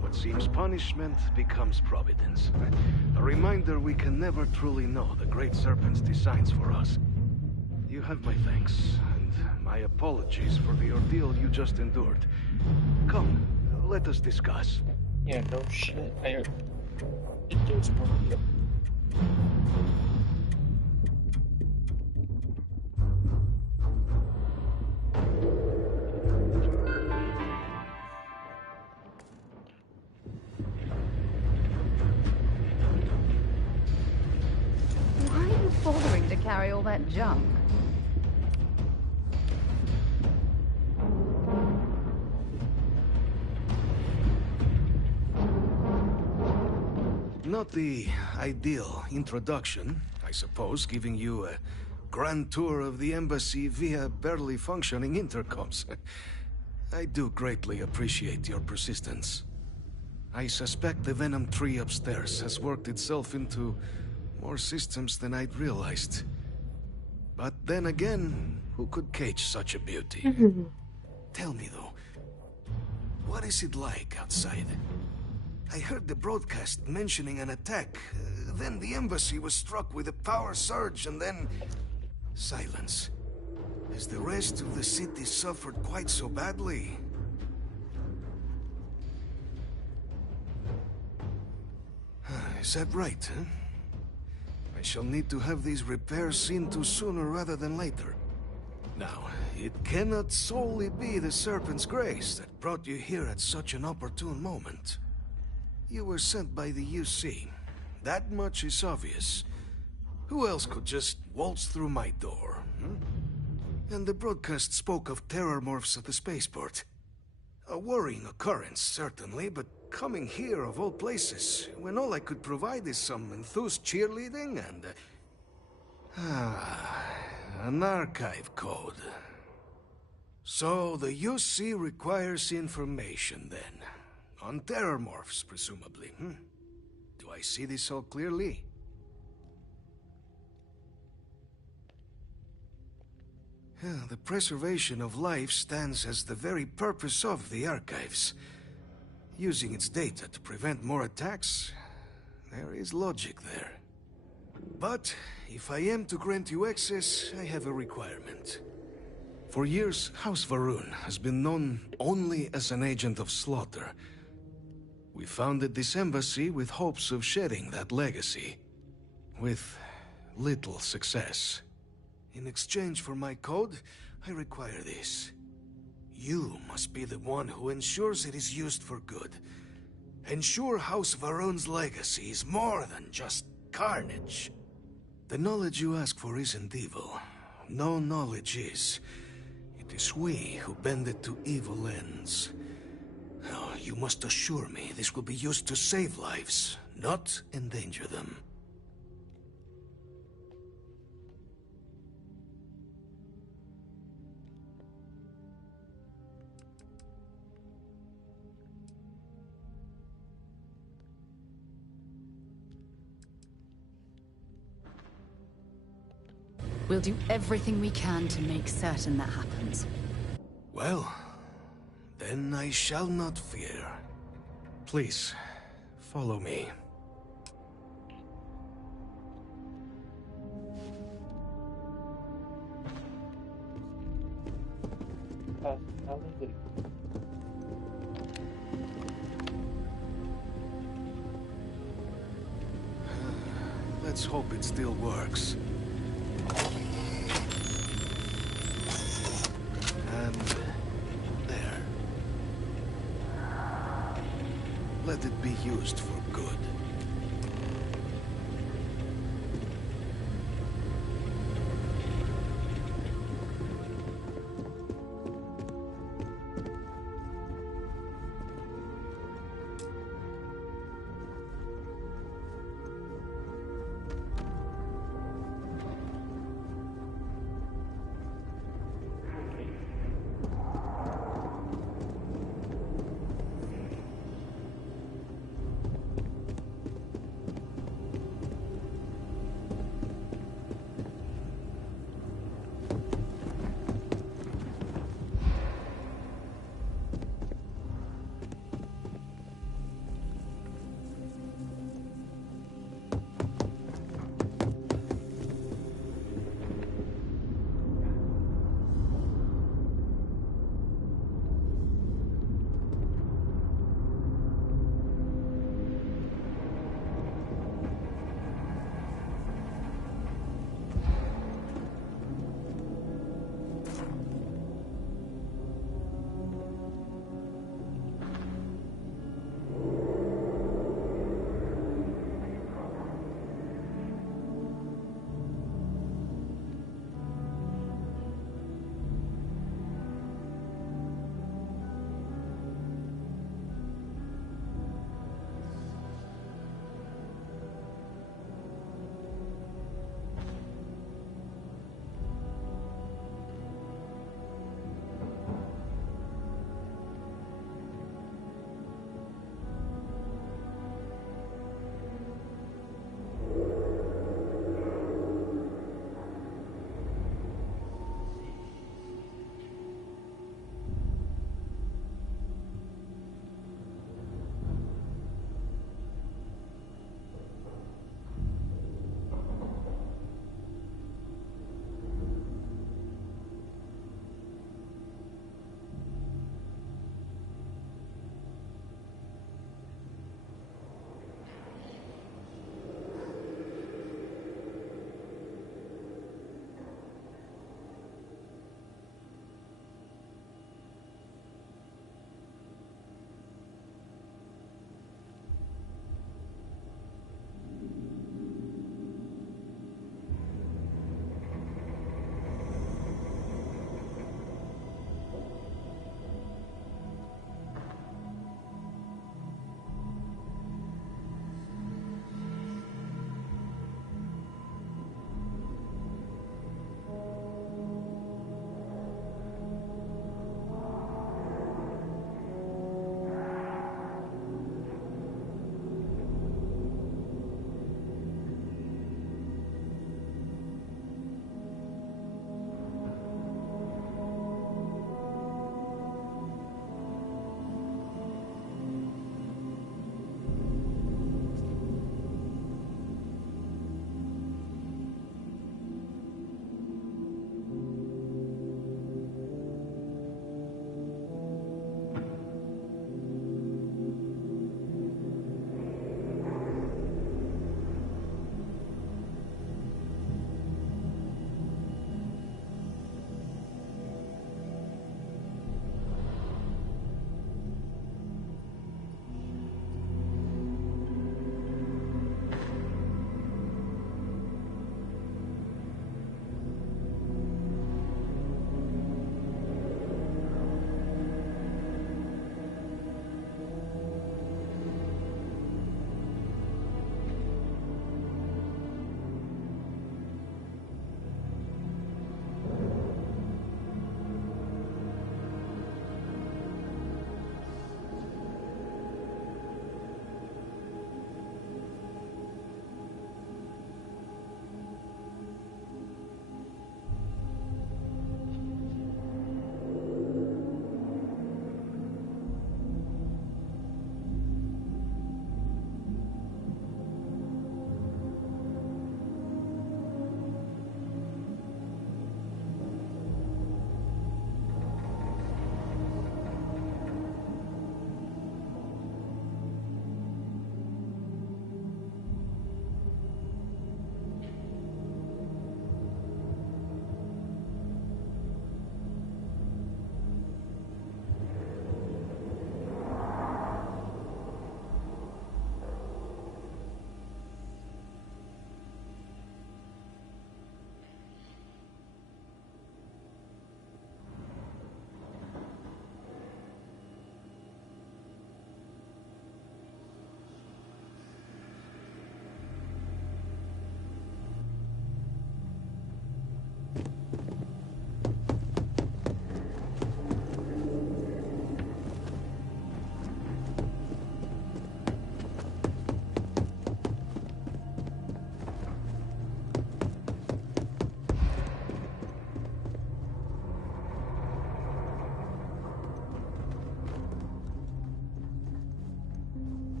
what seems punishment becomes providence. A reminder we can never truly know the Great Serpent's designs for us. You have my thanks, and my apologies for the ordeal you just endured. Come, let us discuss. Yeah, no shit. It does more. carry all that junk. Not the ideal introduction, I suppose, giving you a grand tour of the embassy via barely functioning intercoms. I do greatly appreciate your persistence. I suspect the Venom tree upstairs has worked itself into more systems than I'd realized. But then again, who could cage such a beauty? Tell me though, what is it like outside? I heard the broadcast mentioning an attack. Then the embassy was struck with a power surge and then... silence. Has the rest of the city suffered quite so badly? Is that right, huh? I shall need to have these repairs seen to sooner rather than later. Now, it cannot solely be the Serpent's grace that brought you here at such an opportune moment. You were sent by the UC. That much is obvious. Who else could just waltz through my door? And the broadcast spoke of terror morphs at the spaceport. A worrying occurrence, certainly, but coming here of all places, when all I could provide is some enthused cheerleading and... an archive code. So the UC requires information, then. On terror morphs, presumably, Do I see this all clearly? The preservation of life stands as the very purpose of the archives. Using its data to prevent more attacks, there is logic there. But if I am to grant you access, I have a requirement. For years, House Varun has been known only as an agent of slaughter. We founded this embassy with hopes of shedding that legacy. With little success. In exchange for my code, I require this. You must be the one who ensures it is used for good. Ensure House Varun's legacy is more than just carnage. The knowledge you ask for isn't evil. No knowledge is. It is we who bend it to evil ends. Oh, you must assure me this will be used to save lives, not endanger them. We'll do everything we can to make certain that happens. Well, then I shall not fear. Please, follow me. Let's hope it still works. And there. Let it be used for good.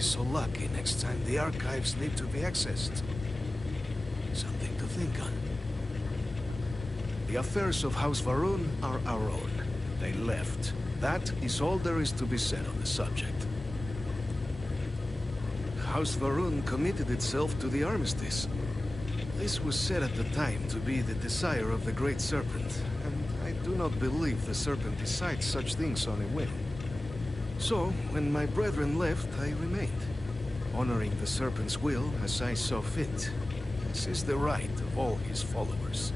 be so lucky next time the archives need to be accessed. Something to think on. The affairs of House Varun are our own. They left. That is all there is to be said on the subject. House Varun committed itself to the armistice. This was said at the time to be the desire of the Great Serpent, and I do not believe the Serpent decides such things on a whim. So, when my brethren left, I remained, honoring the Serpent's will as I saw fit. This is the right of all his followers.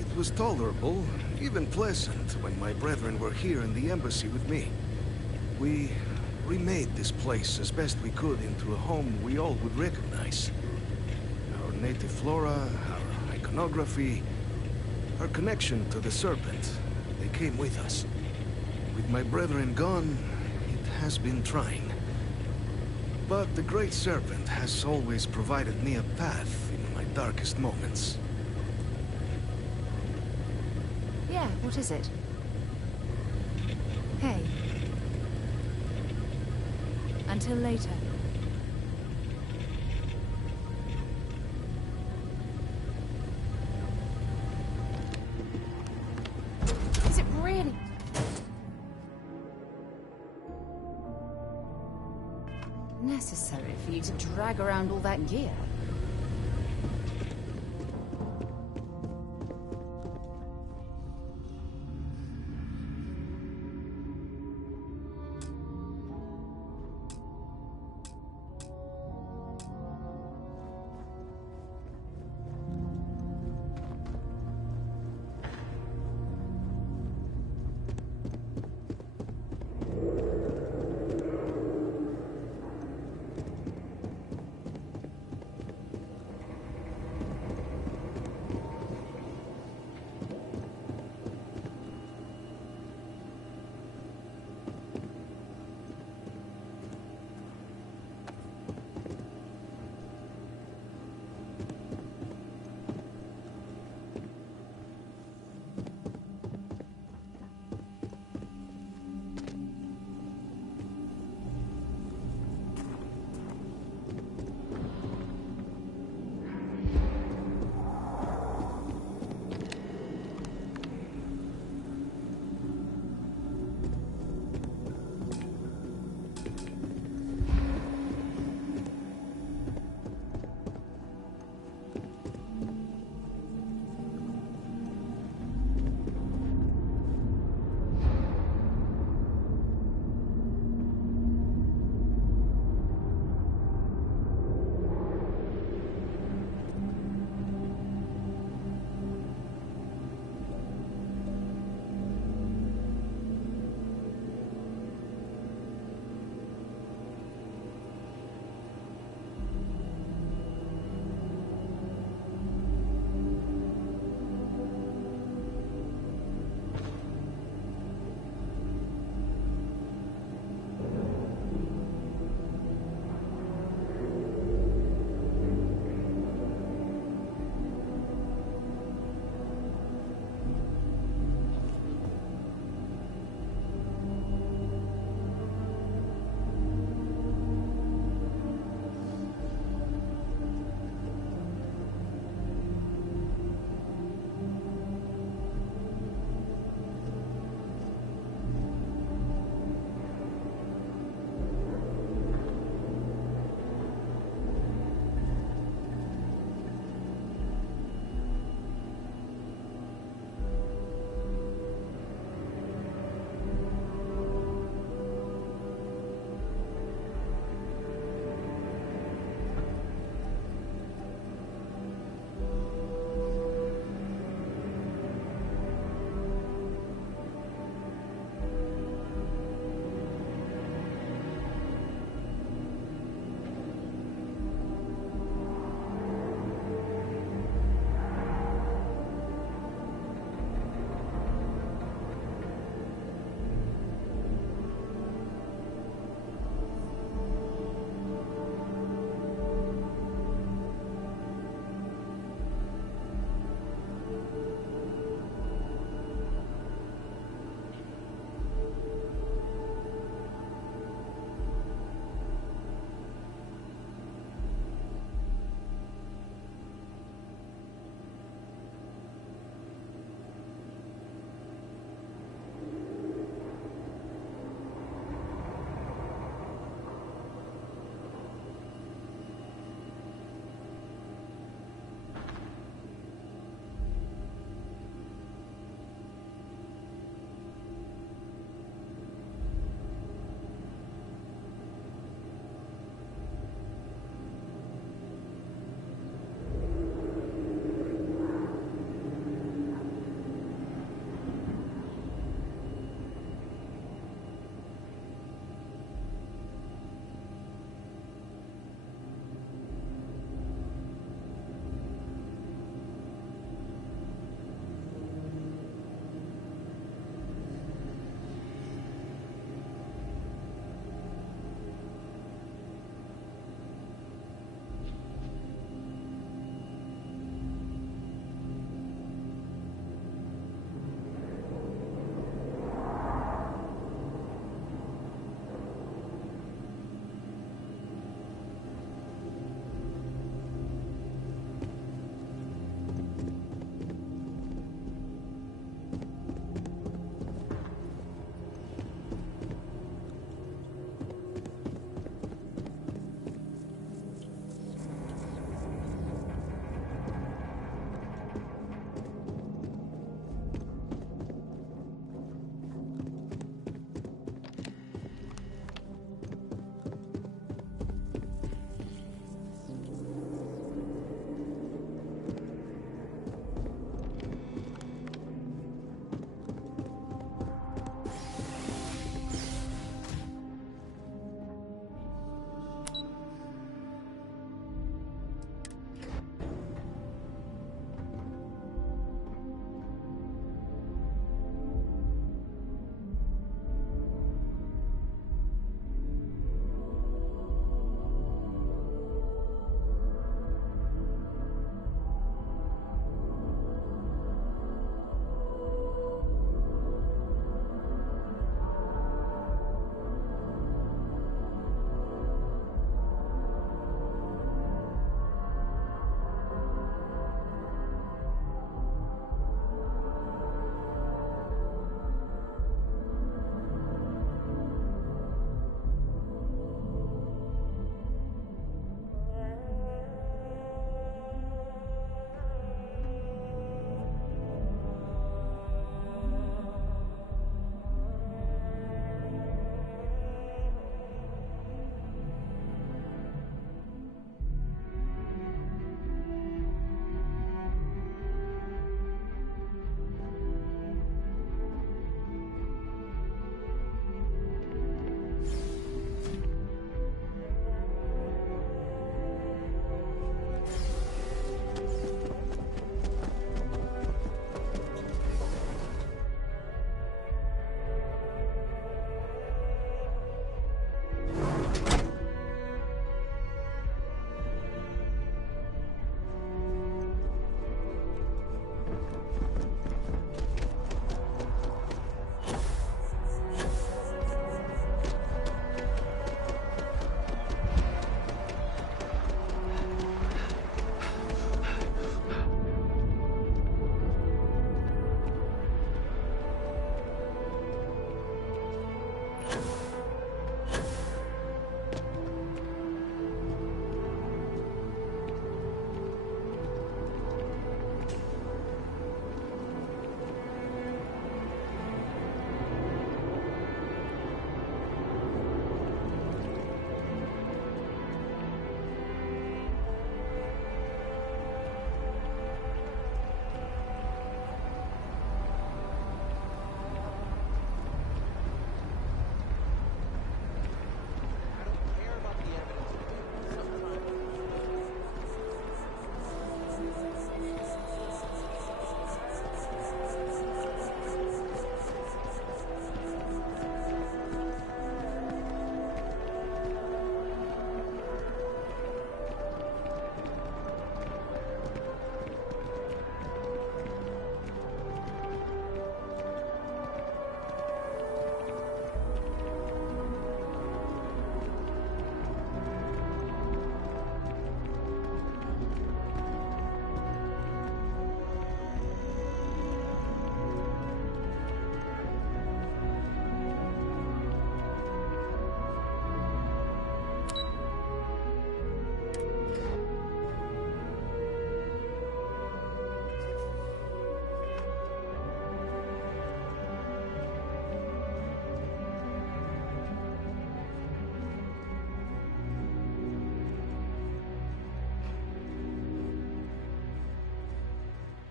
It was tolerable, even pleasant, when my brethren were here in the embassy with me. We remade this place as best we could into a home we all would recognize. Our native flora, our iconography, our connection to the Serpent, they came with us. With my brethren gone, it has been trying. But the Great Serpent has always provided me a path in my darkest moments. Yeah, what is it? Hey. Until later. Is it really? Necessary for you to drag around all that gear?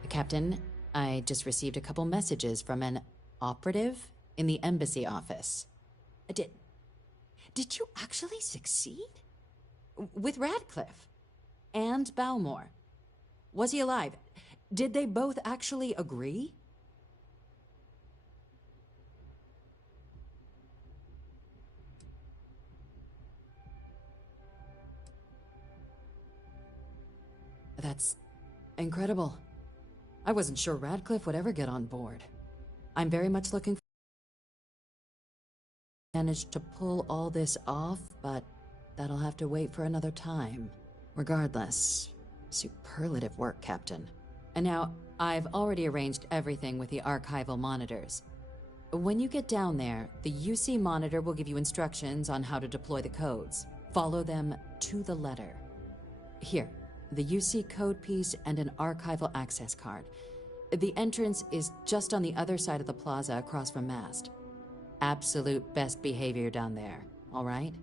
Captain, I just received a couple messages from an operative in the embassy office. Did you actually succeed? With Radcliffe? And Balmore? Was he alive? Did they both actually agree? That's incredible. I wasn't sure Radcliffe would ever get on board. I'm very much looking forward to manage to pull all this off, but that'll have to wait for another time. Regardless, superlative work, Captain. And now, I've already arranged everything with the archival monitors. When you get down there, the UC monitor will give you instructions on how to deploy the codes. Follow them to the letter. Here, the UC code piece and an archival access card. The entrance is just on the other side of the plaza across from Mast. Absolute best behavior down there, all right?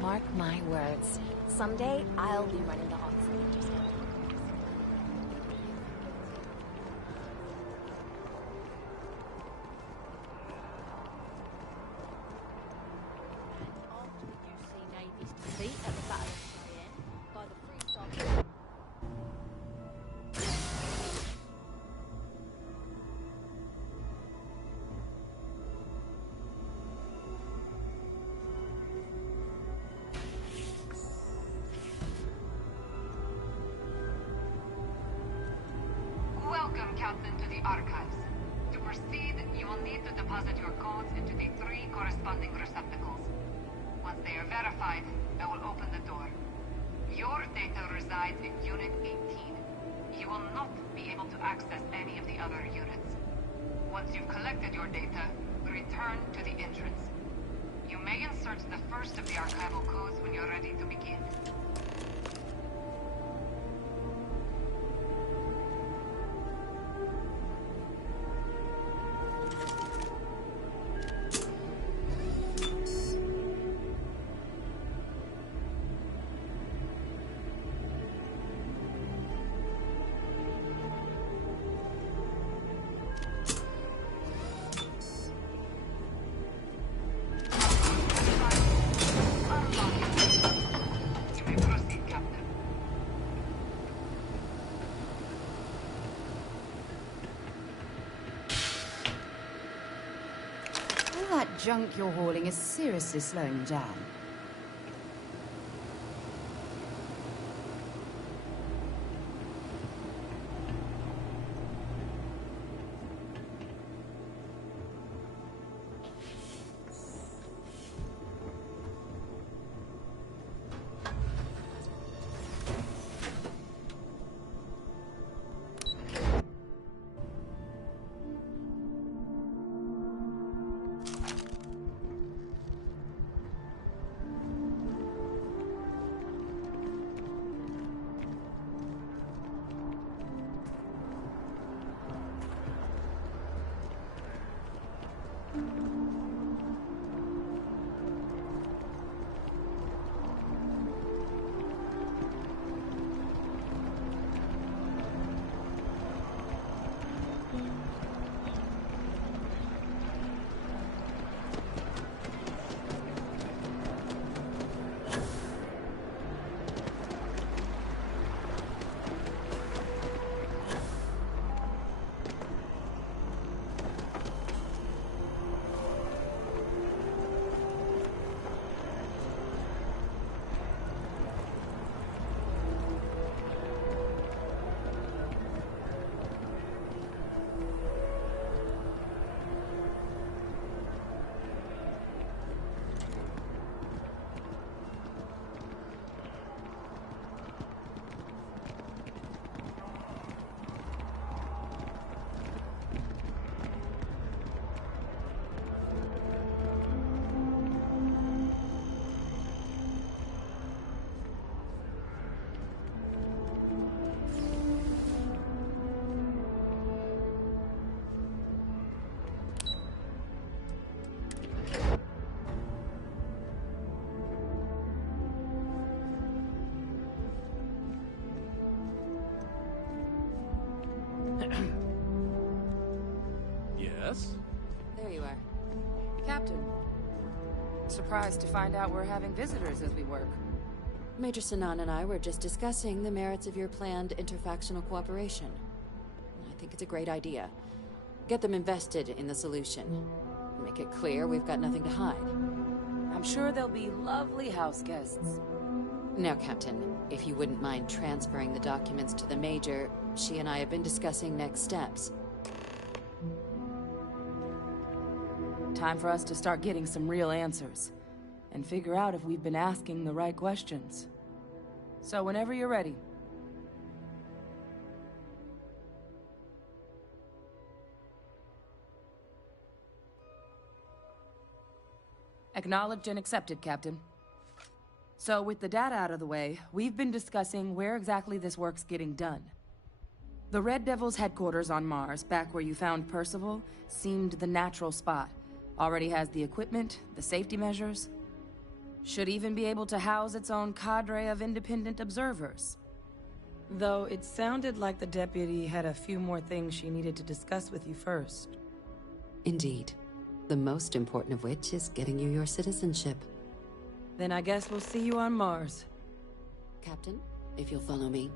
Mark my words. Someday, I'll be running the office of Interstellar. Welcome, Captain, to the Archives. To proceed, you will need to deposit your codes into the 3 corresponding receptacles. Once they are verified, I will open the door. Your data resides in Unit 18. You will not be able to access any of the other units. Once you've collected your data, return to the entrance. You may insert the first of the archival codes when you're ready to begin. All that junk you're hauling is seriously slowing you down. surprised to find out we're having visitors as we work. Major Sinan and I were just discussing the merits of your planned interfactional cooperation. I think it's a great idea. Get them invested in the solution. Make it clear we've got nothing to hide. I'm sure they'll be lovely house guests. Now, Captain, if you wouldn't mind transferring the documents to the Major, she and I have been discussing next steps. Time for us to start getting some real answers, and figure out if we've been asking the right questions. So whenever you're ready. Acknowledged and accepted, Captain. So with the data out of the way, we've been discussing where exactly this work's getting done. The Red Devil's headquarters on Mars, back where you found Percival, seemed the natural spot. Already has the equipment, the safety measures. Should even be able to house its own cadre of independent observers. Though it sounded like the deputy had a few more things she needed to discuss with you first. Indeed. The most important of which is getting you your citizenship. Then I guess we'll see you on Mars. Captain, if you'll follow me.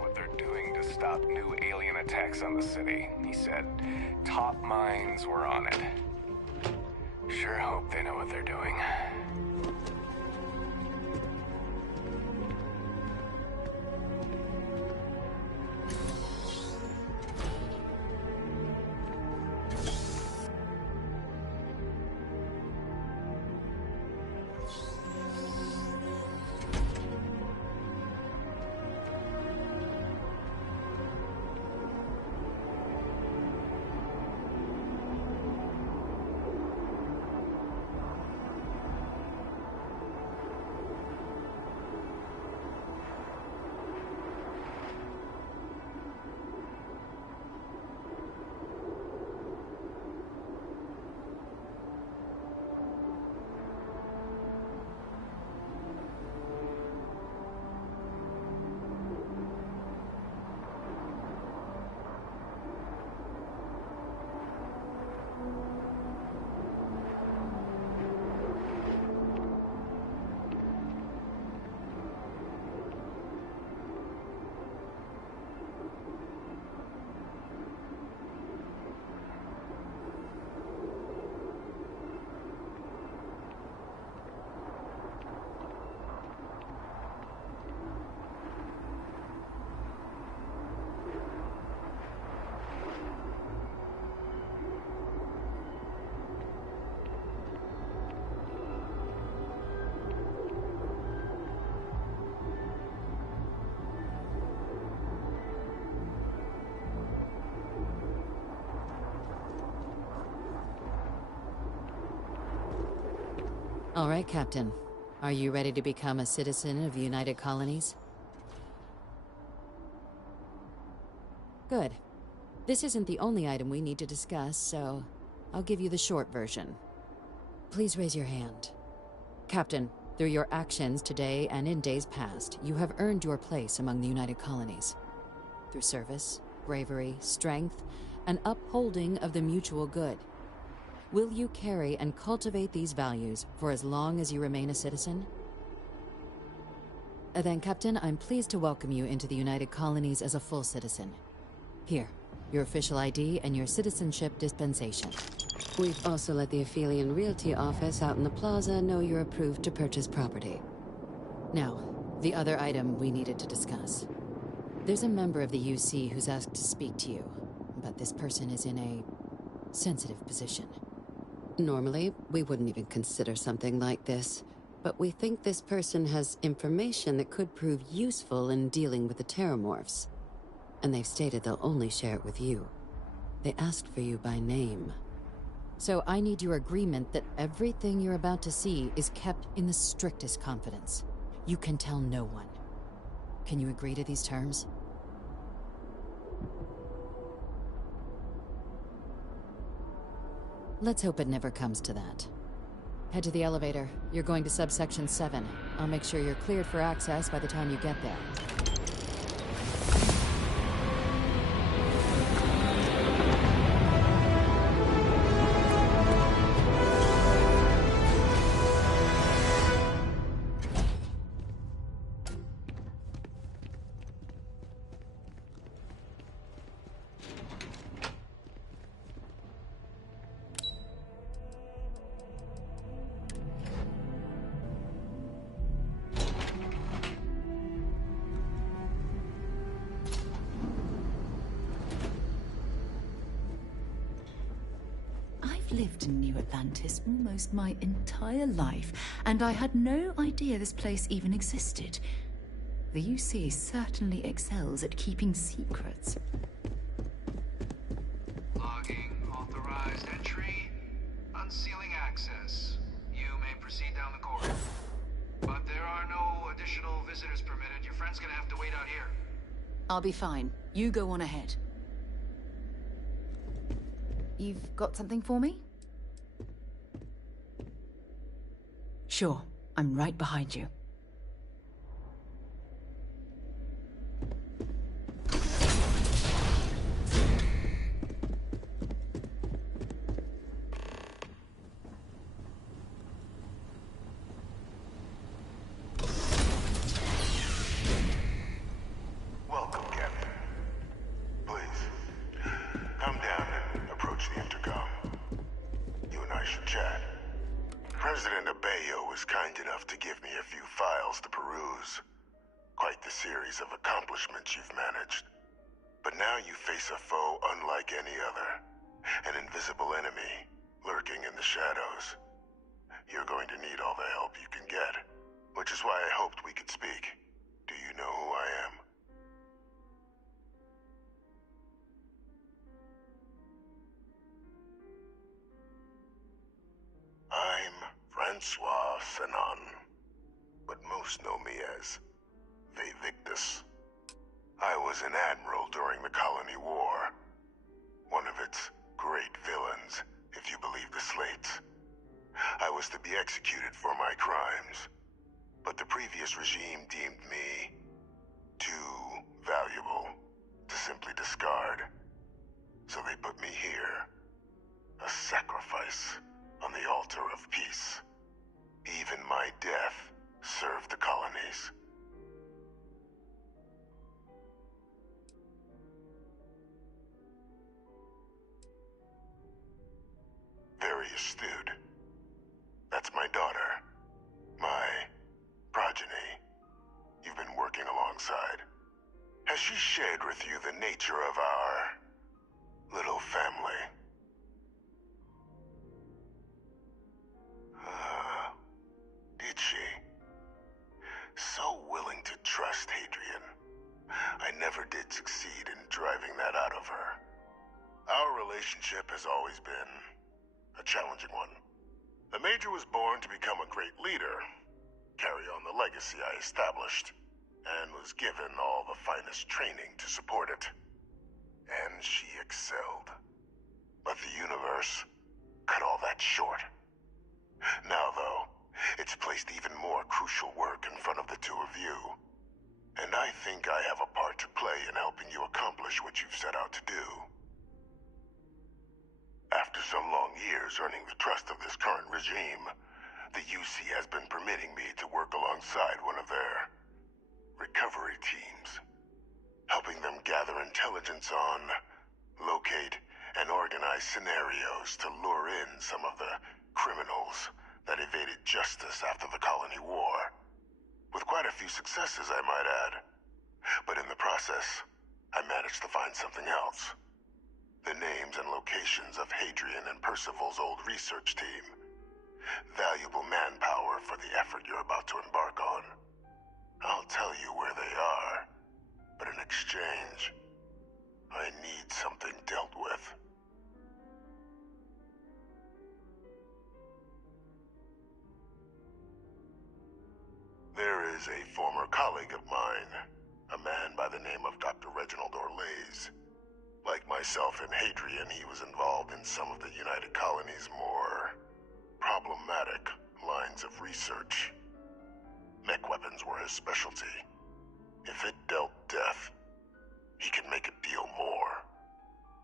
What they're doing to stop new alien attacks on the city. He said top minds were on it. Sure hope they know what they're doing. All right, Captain. Are you ready to become a citizen of the United Colonies? Good. This isn't the only item we need to discuss, so I'll give you the short version. Please raise your hand. Captain, Through your actions today and in days past, you have earned your place among the United Colonies. Through service, bravery, strength, and upholding of the mutual good. Will you carry and cultivate these values for as long as you remain a citizen? Then, Captain, I'm pleased to welcome you into the United Colonies as a full citizen. Here, your official ID and your citizenship dispensation. We've also let the Aphelion Realty office out in the plaza know you're approved to purchase property. Now, the other item we needed to discuss. There's a member of the UC who's asked to speak to you, but this person is in a sensitive position. Normally, we wouldn't even consider something like this, but we think this person has information that could prove useful in dealing with the Terramorphs. And they've stated they'll only share it with you. They asked for you by name. So I need your agreement that everything you're about to see is kept in the strictest confidence. You can tell no one. Can you agree to these terms? Let's hope it never comes to that. Head to the elevator. You're going to subsection 7. I'll make sure you're cleared for access by the time you get there. Lived in New Atlantis almost my entire life, and I had no idea this place even existed. The UC certainly excels at keeping secrets. Logging authorized entry, unsealing access. You may proceed down the corridor. But there are no additional visitors permitted. Your friend's gonna have to wait out here. I'll be fine. You go on ahead. You've got something for me? Sure, I'm right behind you. Welcome, Captain. Please, come down and approach the intercom. You and I should chat. President Abeyo was kind enough to give me a few files to peruse. Quite the series of accomplishments you've managed. But now you face a foe unlike any other. An invisible enemy, lurking in the shadows. You're going to need all the help you can get, which is why I hoped we could speak. Do you know who I am? I'm Francois Sanon, but most know me as Victus. I was an admiral during the Colony War. One of its great villains, if you believe the slates. I was to be executed for my crimes, but the previous regime deemed me too valuable to simply discard. So they put me here, a sacrifice on the altar of peace. Even my death served the colonies. Very astute. That's my daughter. My progeny. You've been working alongside. Has she shared with you the nature of our little family? Did she? So willing to trust Hadrian. I never did succeed in driving that out of her. Our relationship has always been a challenging one. The Major was born to become a great leader, carry on the legacy I established, and was given all the finest training to support it. And she excelled. But the universe cut all that short. Now, though, it's placed even more years earning the trust of this current regime, the UC has been permitting me to work alongside one of their recovery teams, helping them gather intelligence on, locate, and organize scenarios to lure in some of the criminals that evaded justice after the Colony War. With quite a few successes, I might add. But in the process, I managed to find something else. The names and locations of Hadrian and Percival's old research team. Valuable manpower for the effort you're about to embark on. I'll tell you where they are, but in exchange, I need something dealt with. There is a former colleague of mine, a man by the name of Dr. Reginald Orlaise. Like myself and Hadrian, he was involved in some of the United Colony's more problematic lines of research. Mech weapons were his specialty. If it dealt death, he could make a deal more.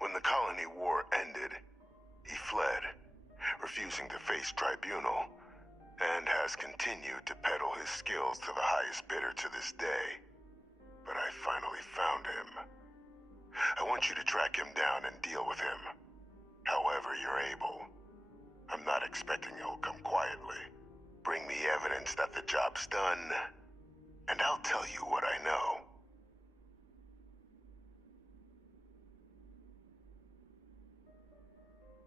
When the Colony War ended, he fled, refusing to face tribunal, and has continued to peddle his skills to the highest bidder to this day. But I finally found him. I want you to track him down and deal with him, however you're able. I'm not expecting he'll come quietly. Bring me evidence that the job's done, and I'll tell you what I know.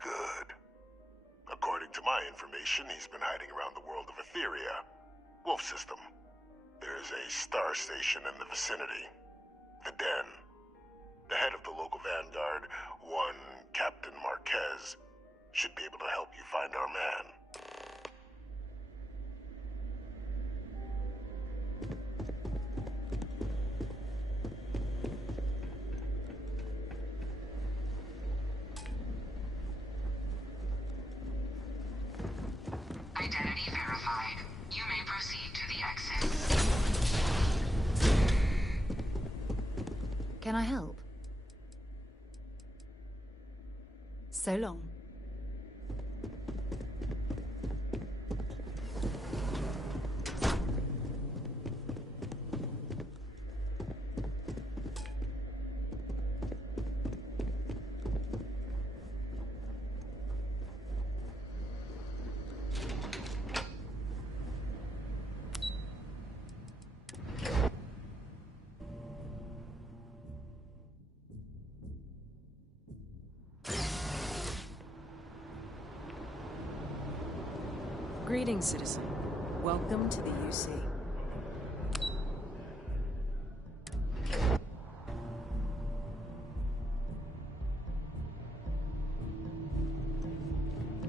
Good. According to my information, he's been hiding around the world of Etheria. Wolf System. There's a star station in the vicinity. The Den. The head of the local vanguard, one Captain Marquez, should be able to help you find our man. Identity verified. You may proceed to the exit. Can I help? So long. Greetings, citizen. Welcome to the UC.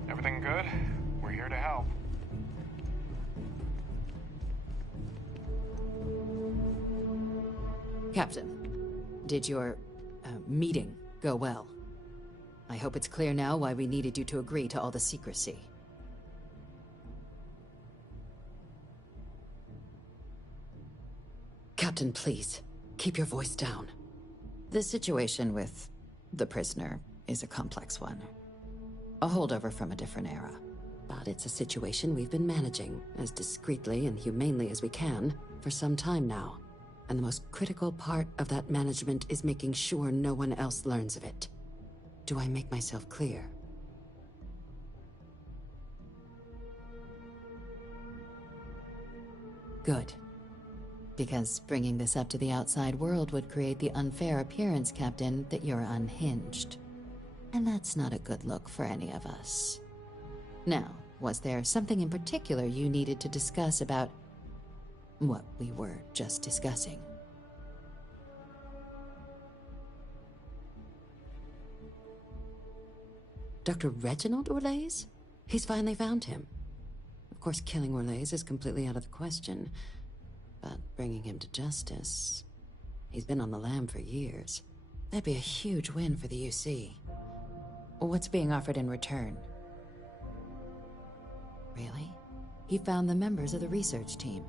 Everything good? We're here to help. Captain, did your meeting go well? I hope it's clear now why we needed you to agree to all the secrecy. Captain, please, keep your voice down. The situation with the prisoner is a complex one. A holdover from a different era. But it's a situation we've been managing as discreetly and humanely as we can for some time now. And the most critical part of that management is making sure no one else learns of it. Do I make myself clear? Good. Because bringing this up to the outside world would create the unfair appearance, Captain, that you're unhinged. And that's not a good look for any of us. Now, was there something in particular you needed to discuss about what we were just discussing? Dr. Reginald Orlaise? He's finally found him. Of course, killing Orlaise is completely out of the question. But bringing him to justice... He's been on the lam for years. That'd be a huge win for the UC. What's being offered in return? Really? He found the members of the research team.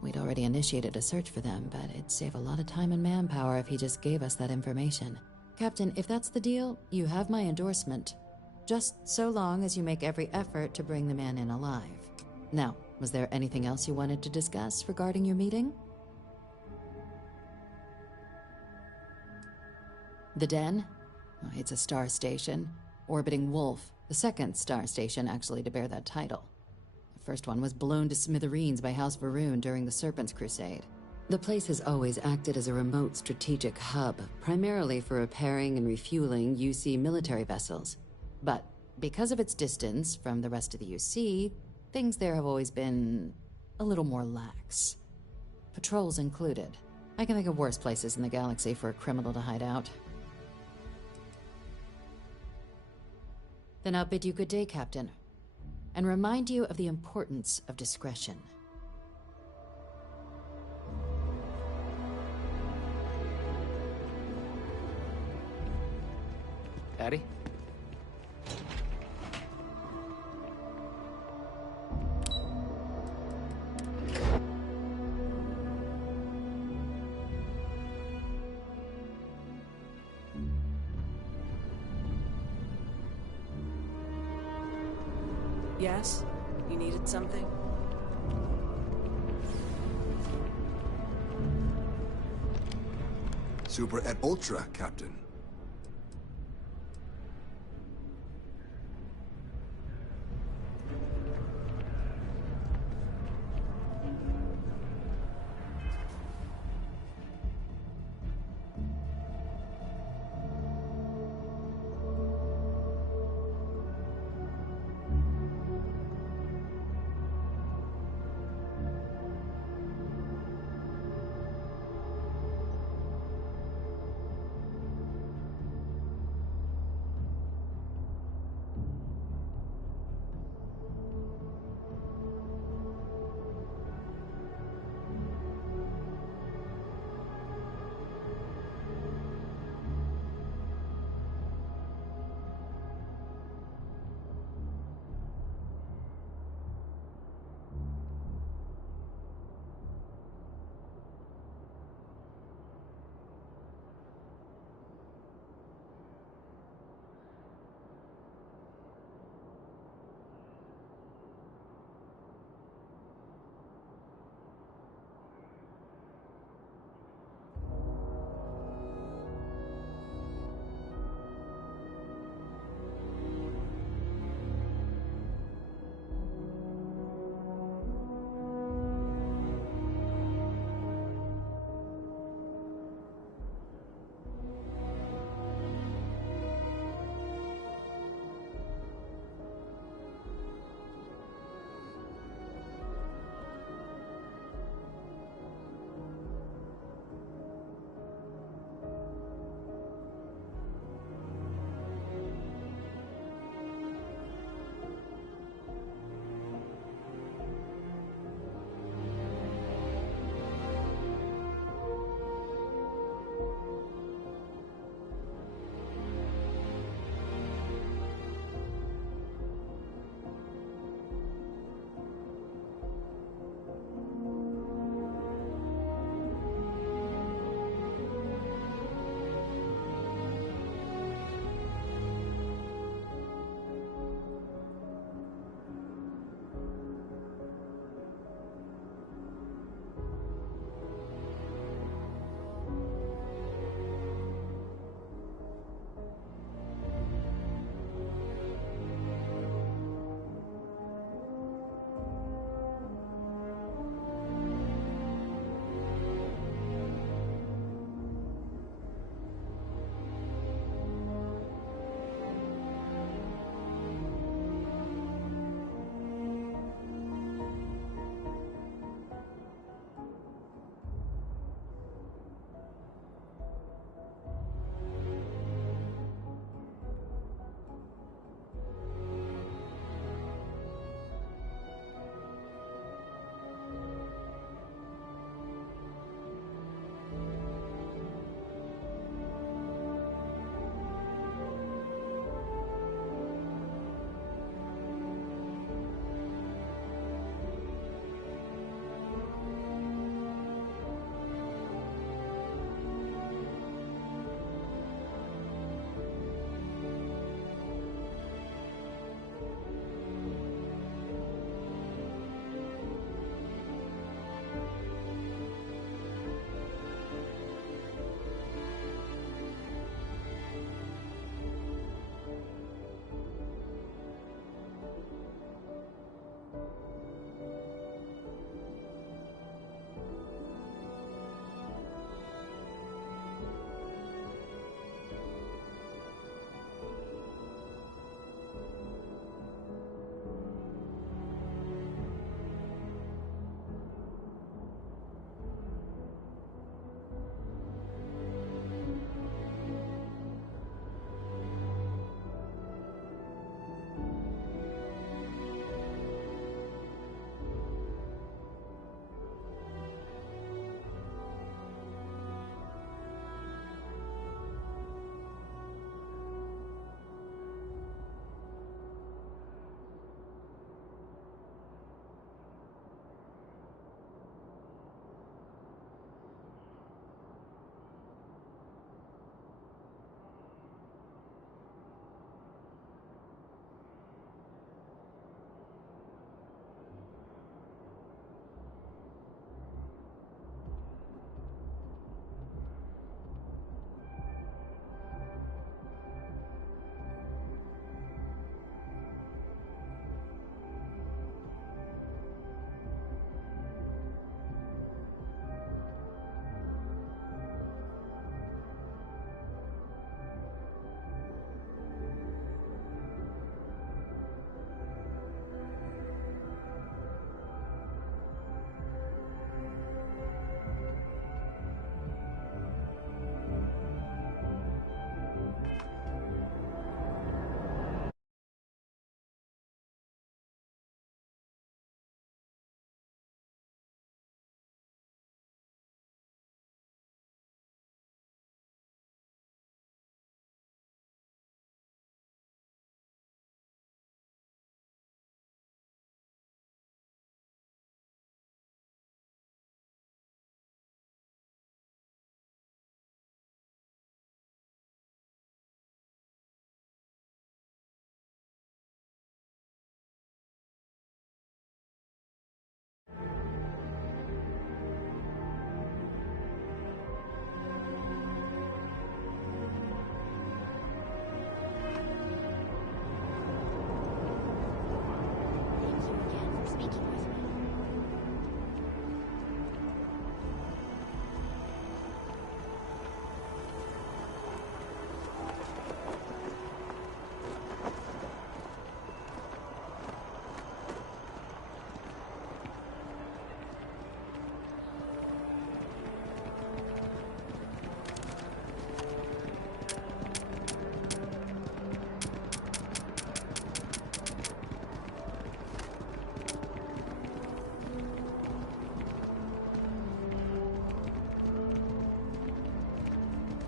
We'd already initiated a search for them, but it'd save a lot of time and manpower if he just gave us that information. Captain, if that's the deal, you have my endorsement. Just so long as you make every effort to bring the man in alive. Now, was there anything else you wanted to discuss regarding your meeting? The Den? Oh, it's a star station. Orbiting Wolf, the second star station actually to bear that title. The first one was blown to smithereens by House Varun during the Serpent's Crusade. The place has always acted as a remote strategic hub, primarily for repairing and refueling UC military vessels. But because of its distance from the rest of the UC, things there have always been a little more lax. Patrols included. I can think of worse places in the galaxy for a criminal to hide out. Then I'll bid you good day, Captain, and remind you of the importance of discretion. Daddy? Yes? You needed something? Super et Ultra, Captain.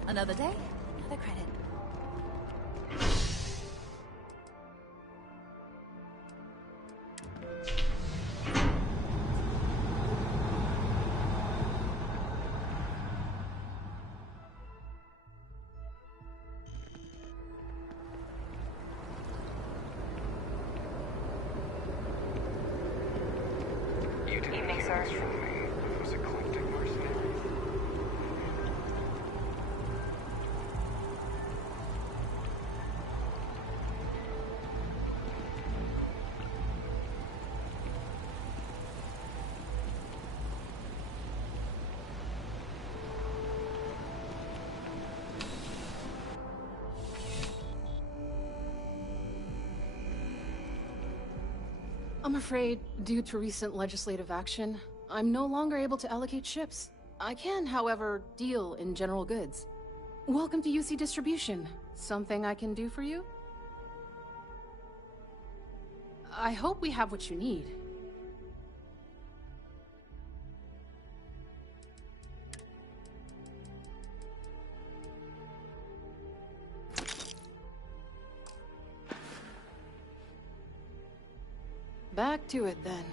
Another day, another credit. You didn't Evening, hear sir. this from me. Those eclectic mercenaries. I'm afraid, due to recent legislative action, I'm no longer able to allocate ships. I can, however, deal in general goods. Welcome to UC Distribution. Something I can do for you? I hope we have what you need. Back to it, then.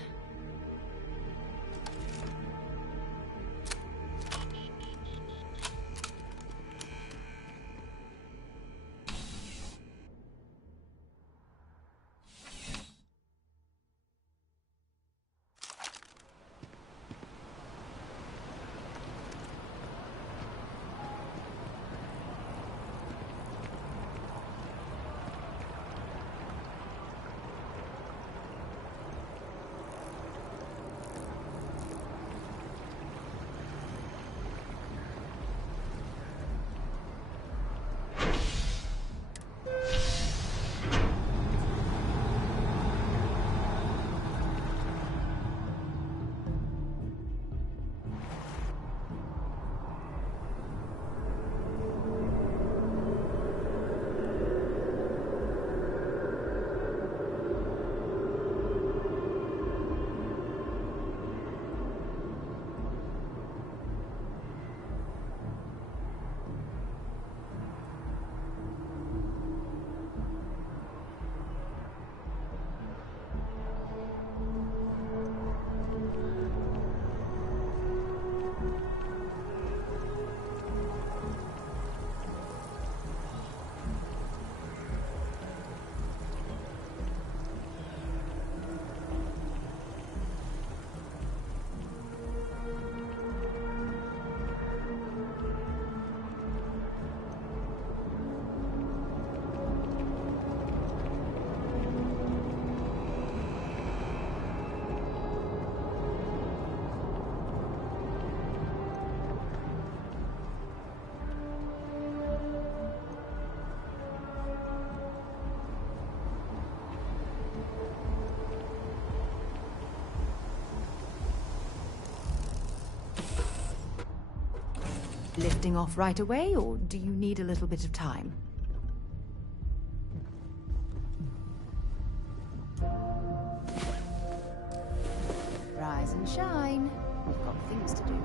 Lifting off right away, or do you need a little bit of time? Rise and shine. We've got things to do.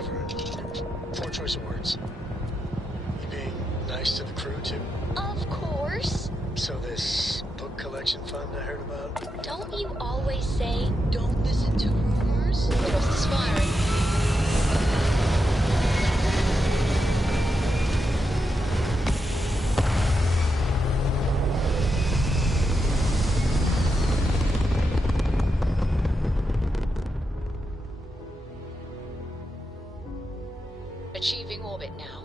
Whatever. Poor choice of words. You being nice to the crew, too? Of course. So this book collection fund I heard about? Don't you always say, don't listen to rumors? Trust is firing. Achieving orbit now.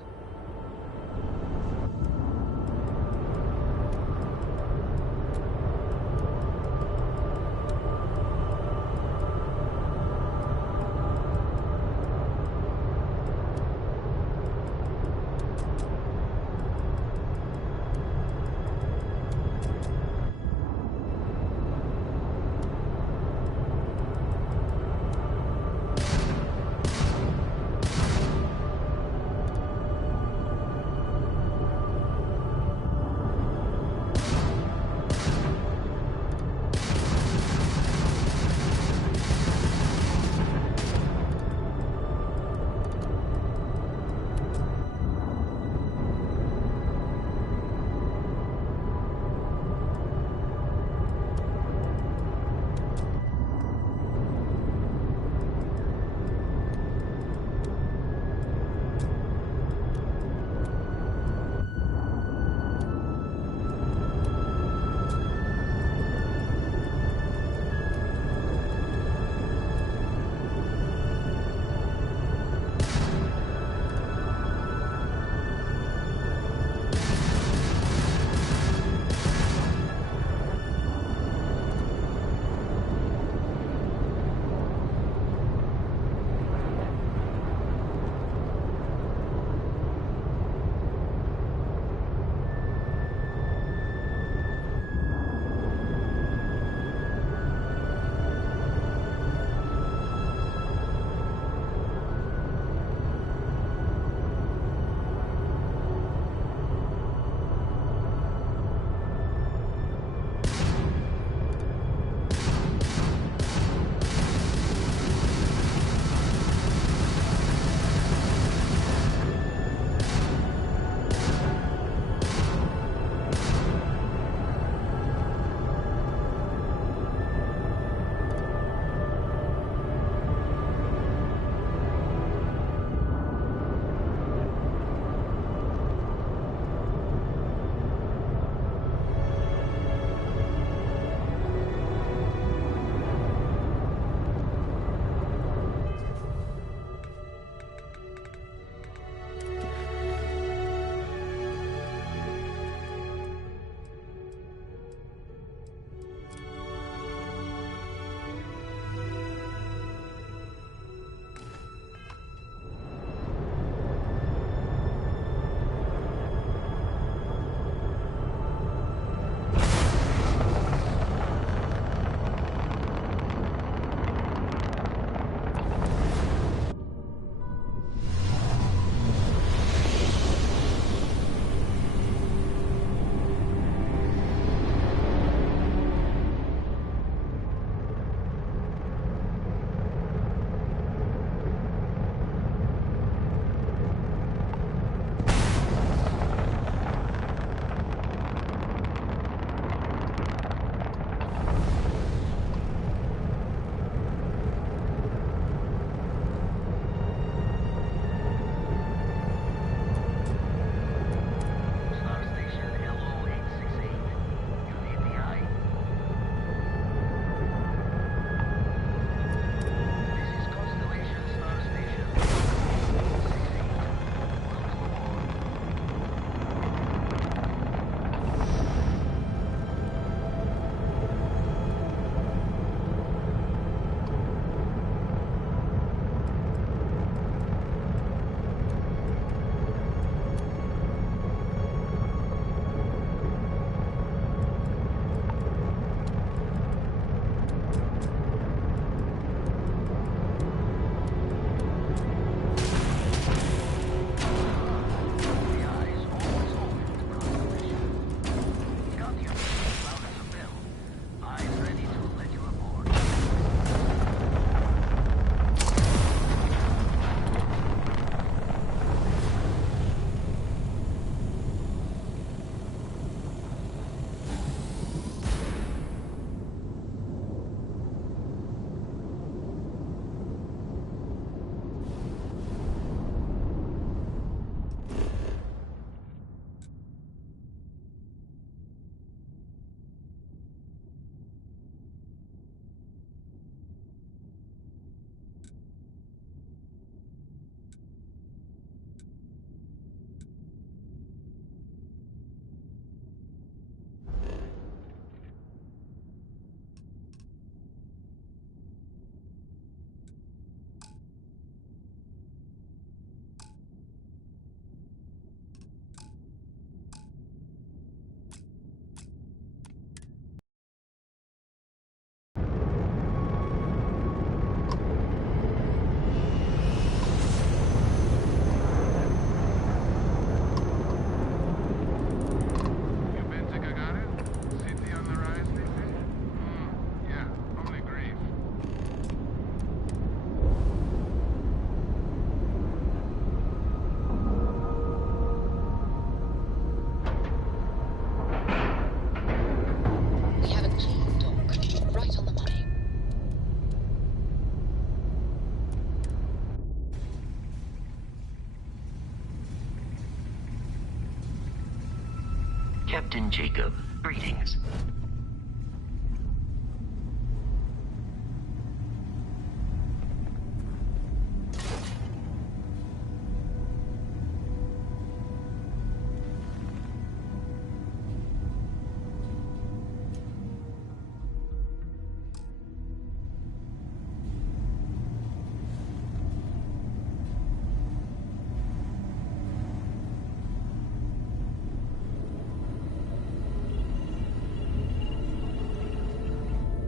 Captain Jacob, greetings.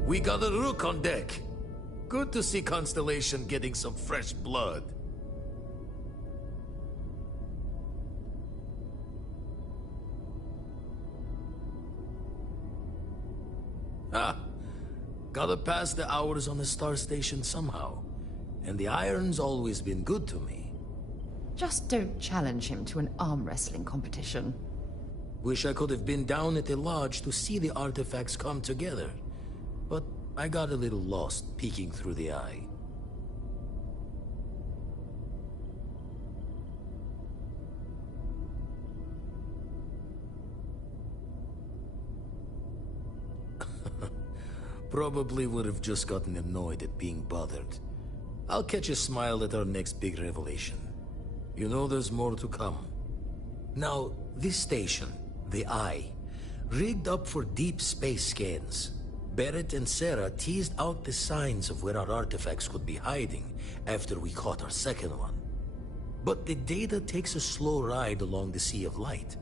We got a rook on deck. Good to see Constellation getting some fresh blood. Ah, gotta pass the hours on the star station somehow. And the iron's always been good to me. Just don't challenge him to an arm wrestling competition. Wish I could have been down at the lodge to see the artifacts come together. But I got a little lost peeking through the eye. Probably would have just gotten annoyed at being bothered. I'll catch a smile at our next big revelation. You know there's more to come. Now, this station, the Eye, rigged up for deep space scans. Barrett and Sarah teased out the signs of where our artifacts could be hiding after we caught our second one. But the data takes a slow ride along the Sea of Light.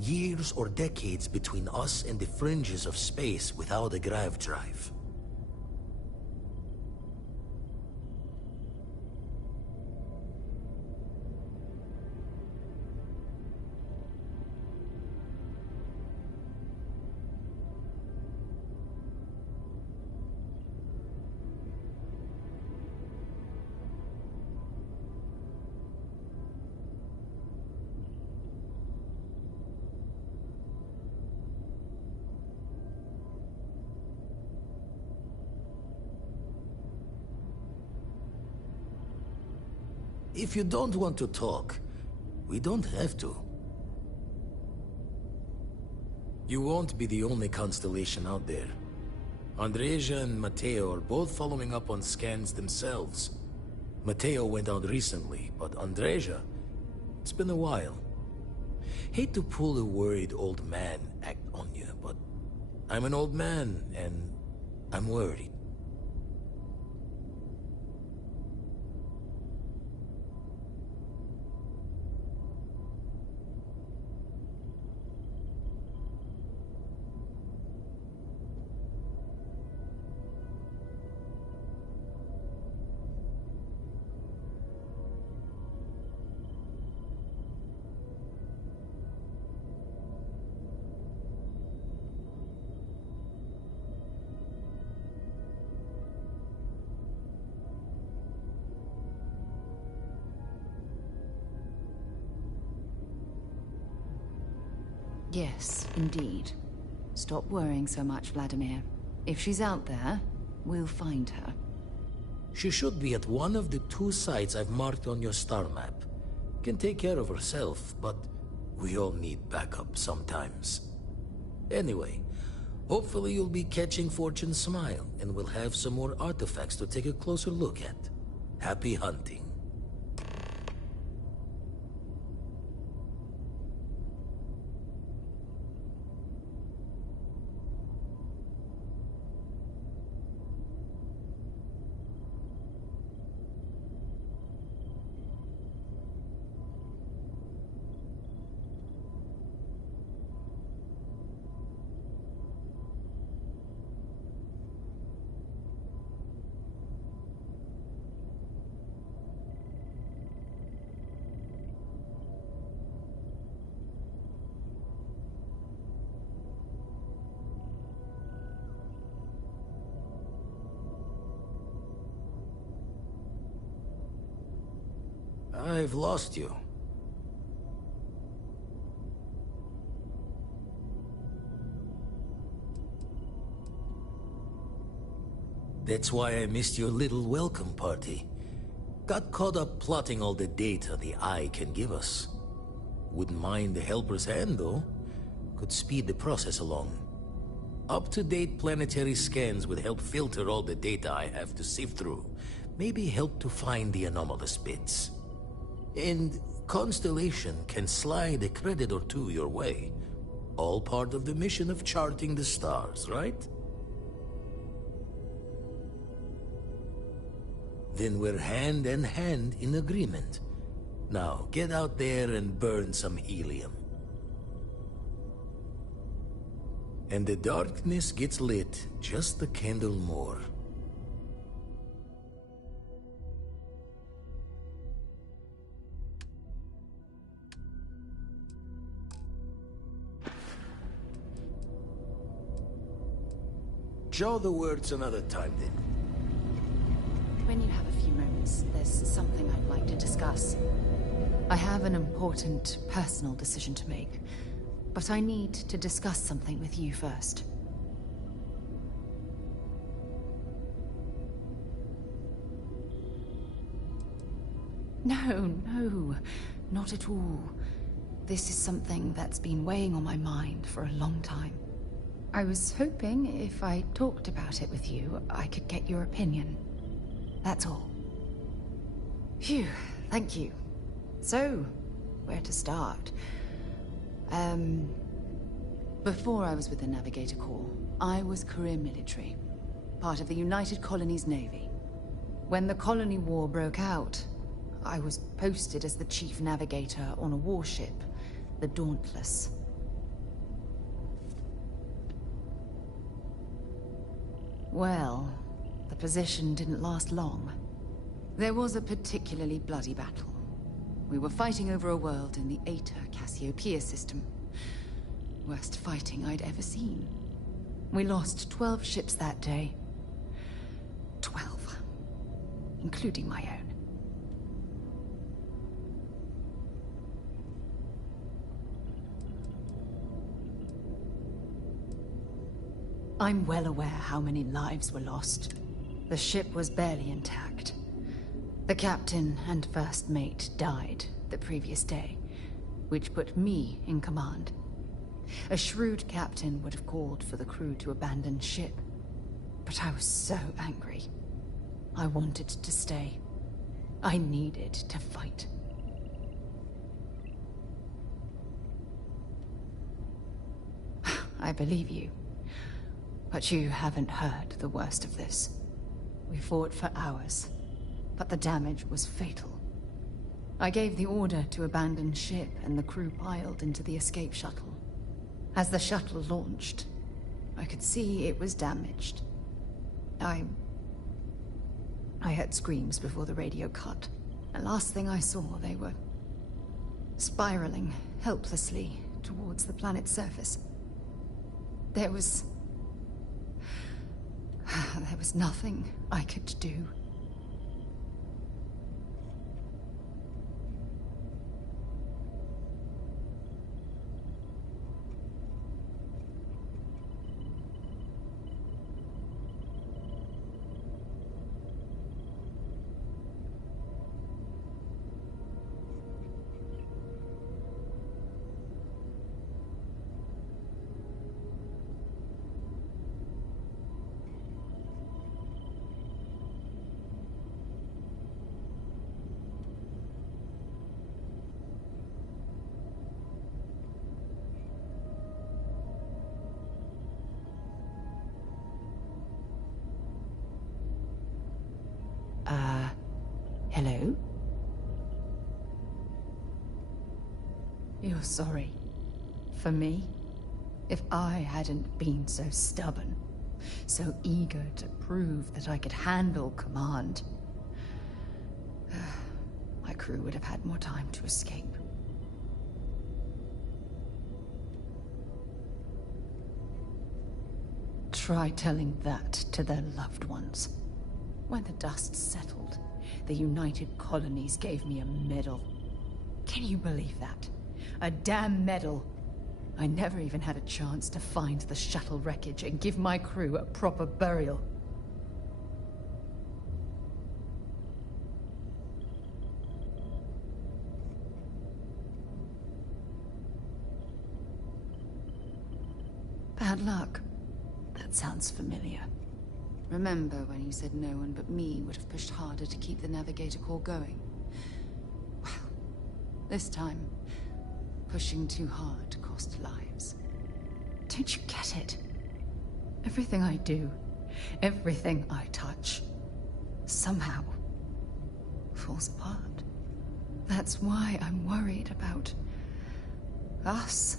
Years or decades between us and the fringes of space without a grav drive. If you don't want to talk, we don't have to. You won't be the only constellation out there. Andreja and Mateo are both following up on scans themselves. Mateo went out recently, but Andreja, it's been a while. Hate to pull a worried old man act on you, but I'm an old man, and I'm worried. Yes, indeed. Stop worrying so much, Vladimir. If she's out there, we'll find her. She should be at one of the 2 sites I've marked on your star map. Can take care of herself, but we all need backup sometimes. Anyway, hopefully you'll be catching Fortune's smile, and we'll have some more artifacts to take a closer look at. Happy hunting. I've lost you. That's why I missed your little welcome party. Got caught up plotting all the data the Eye can give us. Wouldn't mind the helper's hand, though. could speed the process along. Up-to-date planetary scans would help filter all the data I have to sift through. Maybe help to find the anomalous bits. And Constellation can slide a credit or two your way. All part of the mission of charting the stars, right? Then we're hand in hand in agreement. Now, get out there and burn some helium. And the darkness gets lit just a candle more. Jaw the words another time, then. When you have a few moments, there's something I'd like to discuss. I have an important personal decision to make, but I need to discuss something with you first. No, not at all. This is something that's been weighing on my mind for a long time. I was hoping if I talked about it with you, I could get your opinion. That's all. Phew, thank you. So, where to start? Before I was with the Navigator Corps, I was career military, part of the United Colonies Navy. When the Colony War broke out, I was posted as the chief navigator on a warship, the Dauntless. Well, the position didn't last long. There was a particularly bloody battle. We were fighting over a world in the Eta Cassiopeia system. Worst fighting I'd ever seen. We lost 12 ships that day. 12. Including my own. I'm well aware how many lives were lost. The ship was barely intact. The captain and first mate died the previous day, which put me in command. A shrewd captain would have called for the crew to abandon ship, but I was so angry. I wanted to stay. I needed to fight. I believe you. But you haven't heard the worst of this. We fought for hours, but the damage was fatal. I gave the order to abandon ship and the crew piled into the escape shuttle. As the shuttle launched, I could see it was damaged. I heard screams before the radio cut. And last thing I saw, they were spiraling helplessly towards the planet's surface. There was nothing I could do. Hello? You're sorry. For me? If I hadn't been so stubborn, so eager to prove that I could handle command, my crew would have had more time to escape. Try telling that to their loved ones. When the dust settled, the United Colonies gave me a medal. Can you believe that? A damn medal! I never even had a chance to find the shuttle wreckage and give my crew a proper burial. Bad luck. That sounds familiar. Remember when you said no one but me would have pushed harder to keep the Navigator core going? Well, this time, pushing too hard cost lives. Don't you get it? Everything I do, everything I touch, somehow falls apart. That's why I'm worried about us.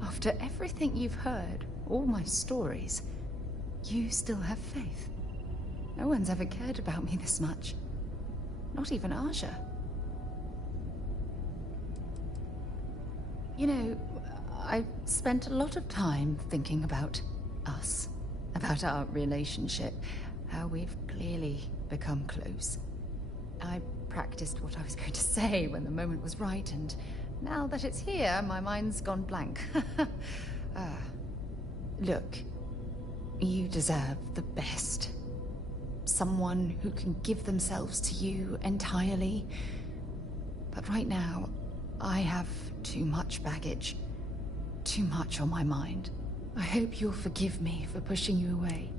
After everything you've heard, all my stories, you still have faith. No one's ever cared about me this much. Not even Aja. You know, I've spent a lot of time thinking about us, about our relationship, how we've clearly become close. I practiced what I was going to say when the moment was right, and now that it's here, my mind's gone blank. Look, you deserve the best. Someone who can give themselves to you entirely. But right now, I have too much baggage. Too much on my mind. I hope you'll forgive me for pushing you away.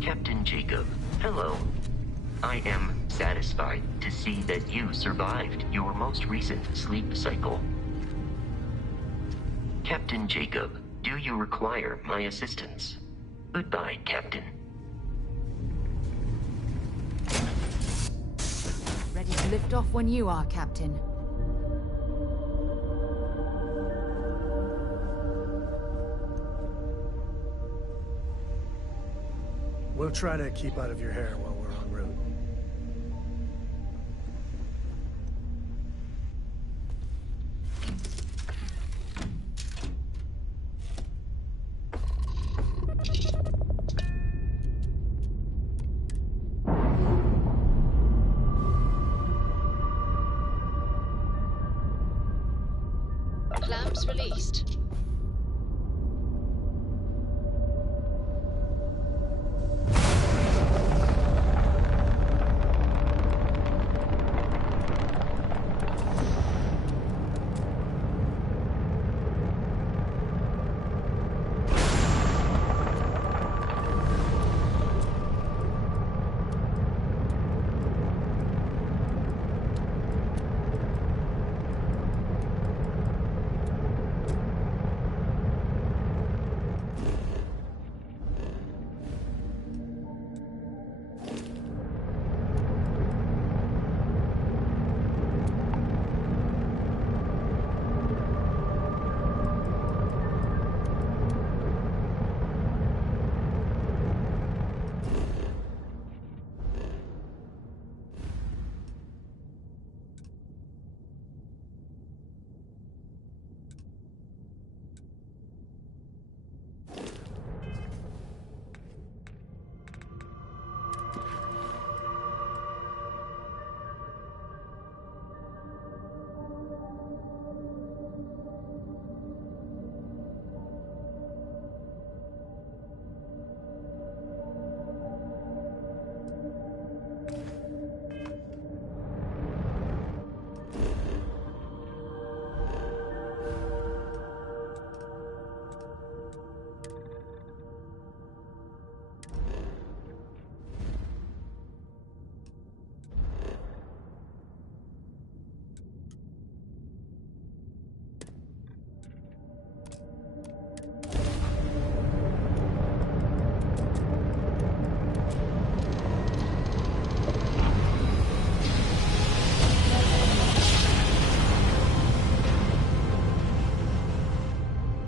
Captain Jacob, hello. I am satisfied to see that you survived your most recent sleep cycle. Captain Jacob, Do you require my assistance? Goodbye, Captain. Ready to lift off when you are, Captain. We'll try to keep out of your hair while we're en route. Clamps released.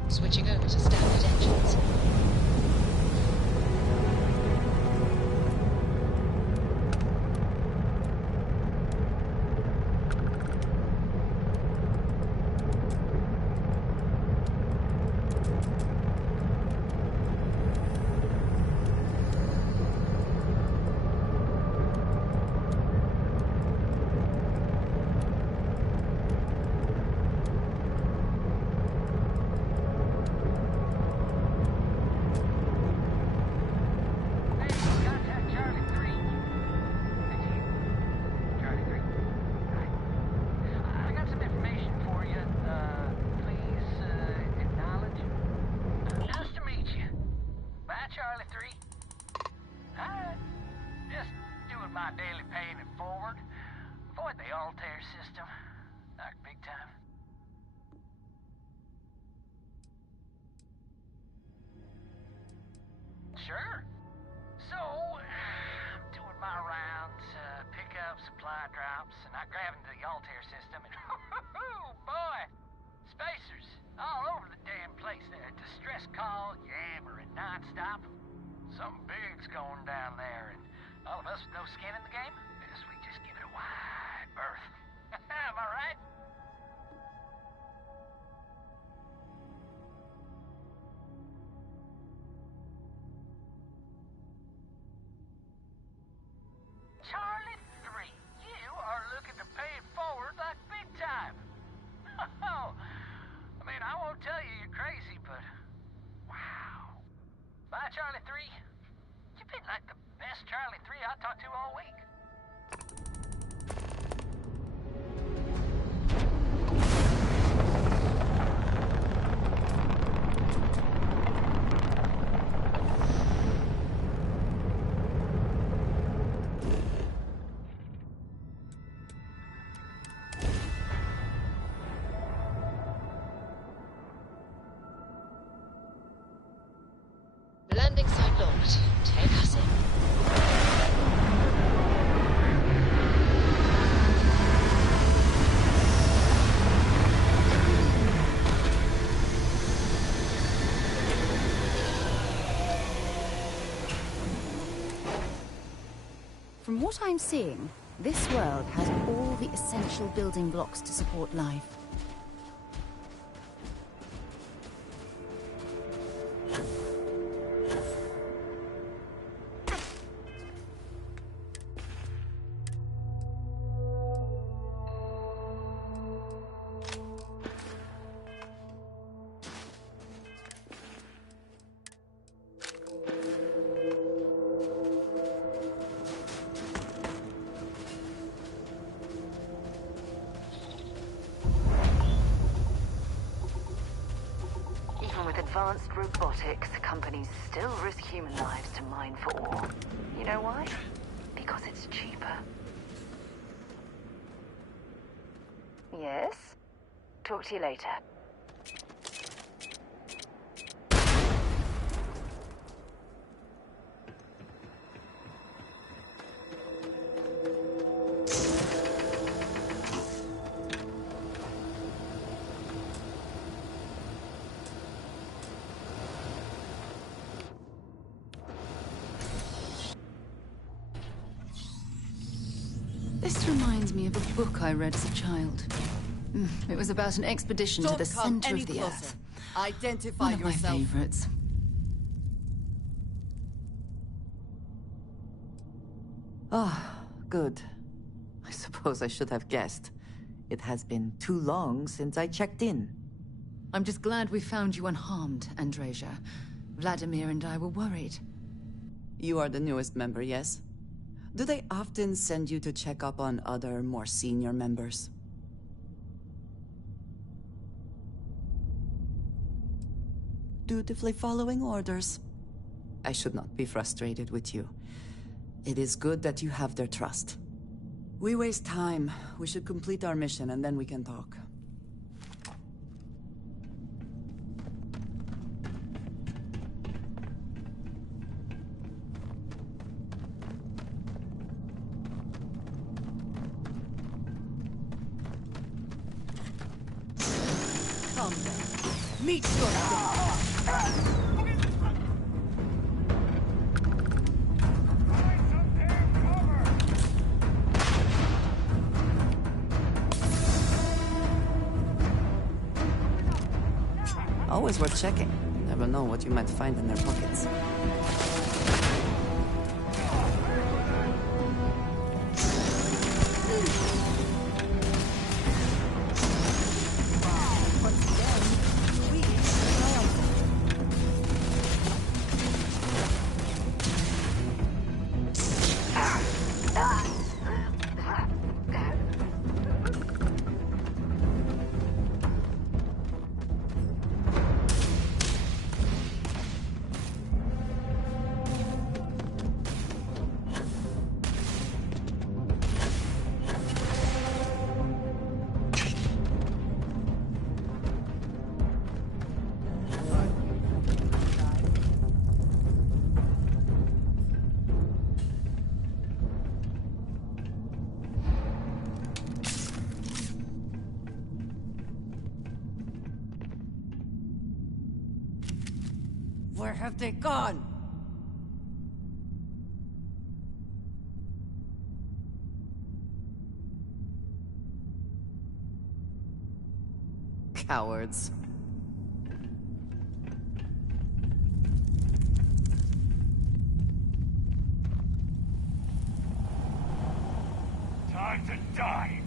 Switching over to standard engines. Sure. So, I'm doing my rounds, pick up supply drops, and I grab into the Altair system, and boy, spacers all over the damn place there. Distress call, yammering nonstop. Something big's going down there, and all of us with no skin in the game, guess we just give it a wide berth. Am I right? Charlie 3, you are looking to pay it forward like big time. I mean, I won't tell you you're crazy, but wow. Bye, Charlie 3. You've been like the best Charlie 3 I talked to all week. From what I'm seeing, this world has all the essential building blocks to support life. Even with advanced robotics, companies still risk human lives to mine for ore. You know why? Because it's cheaper. Yes? Talk to you later. This reminds me of a book I read as a child. It was about an expedition to the center of the Earth. Identify One of my yourself. favorites. Ah, good. I suppose I should have guessed. It has been too long since I checked in. I'm just glad we found you unharmed, Andreja. Vladimir and I were worried. You are the newest member, yes? Do they often send you to check up on other, more senior members? Dutifully following orders. I should not be frustrated with you. It is good that you have their trust. We waste time. We should complete our mission and then we can talk. Come then. Meet your death. Always worth checking. You never know what you might find in their pockets. Where have they gone? Cowards. Time to die!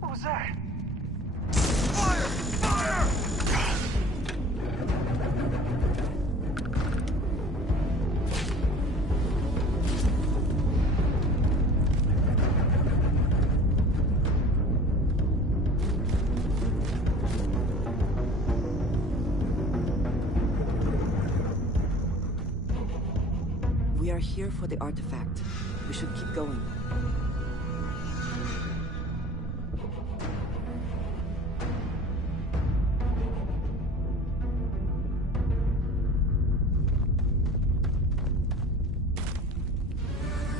What was that? Fire! Fire! They're here for the artifact. We should keep going.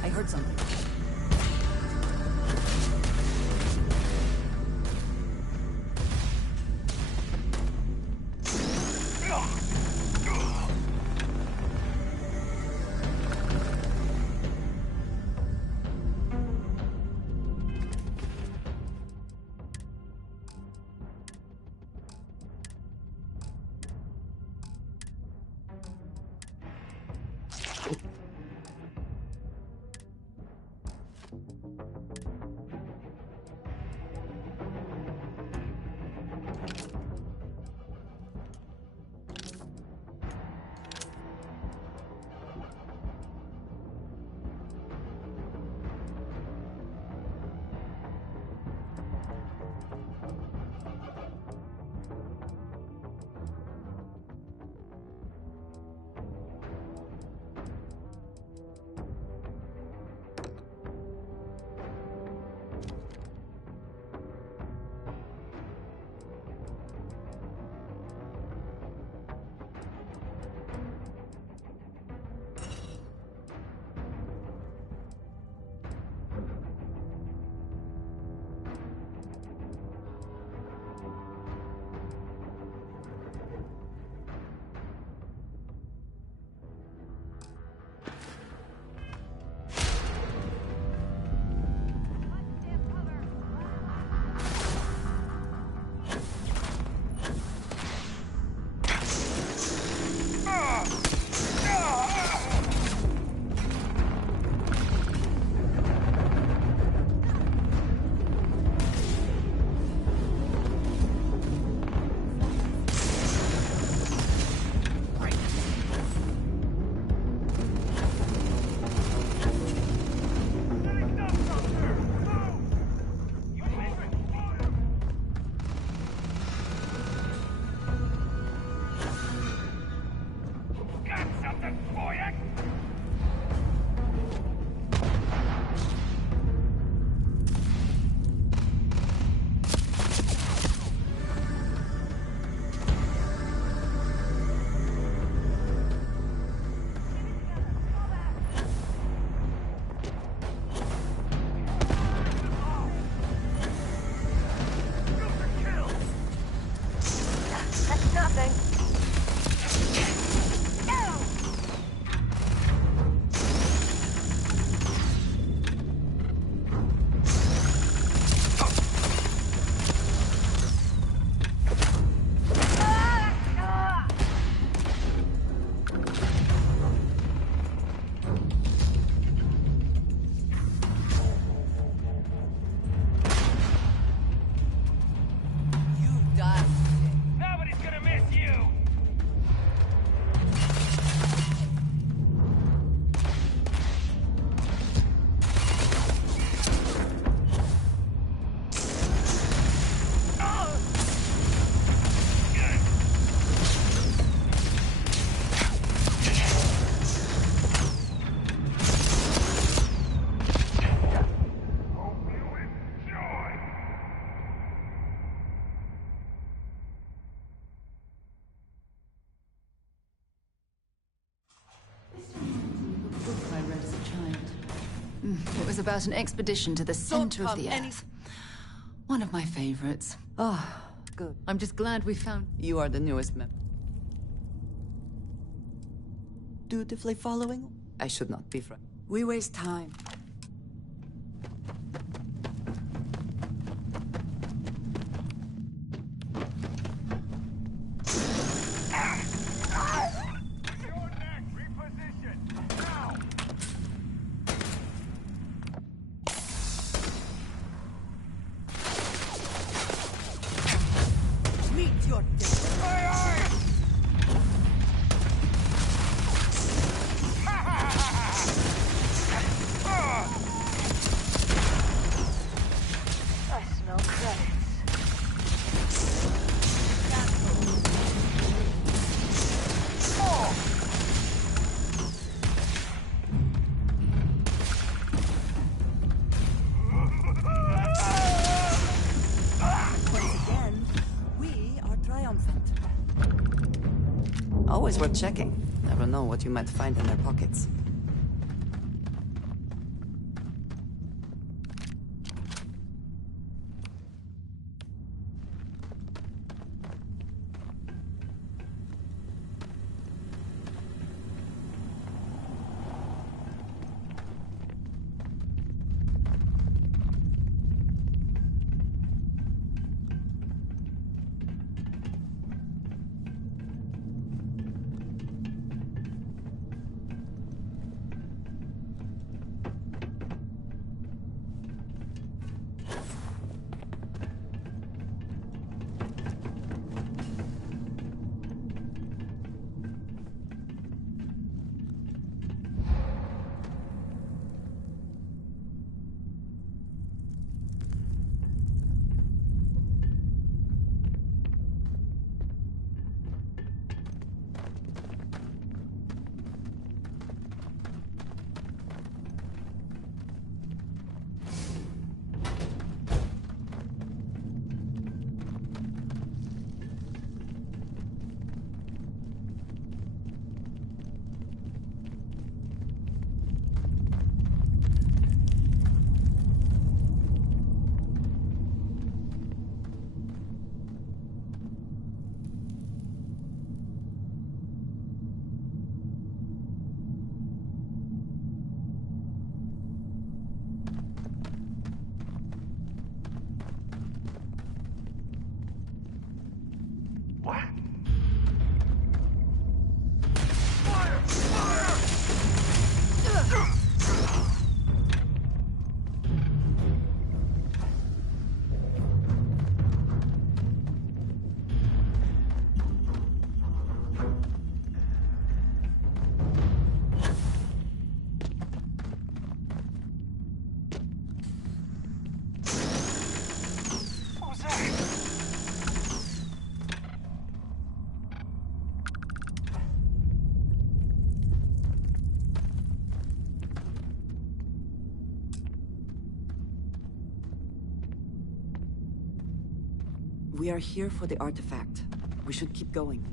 I heard something. It was about an expedition to the center of the Earth. One of my favorites. Oh, good. I'm just glad we found... You are the newest member. Dutifully following? I should not be frightened. We waste time. Always worth checking. Never know what you might find in their pockets. We are here for the artifact. We should keep going.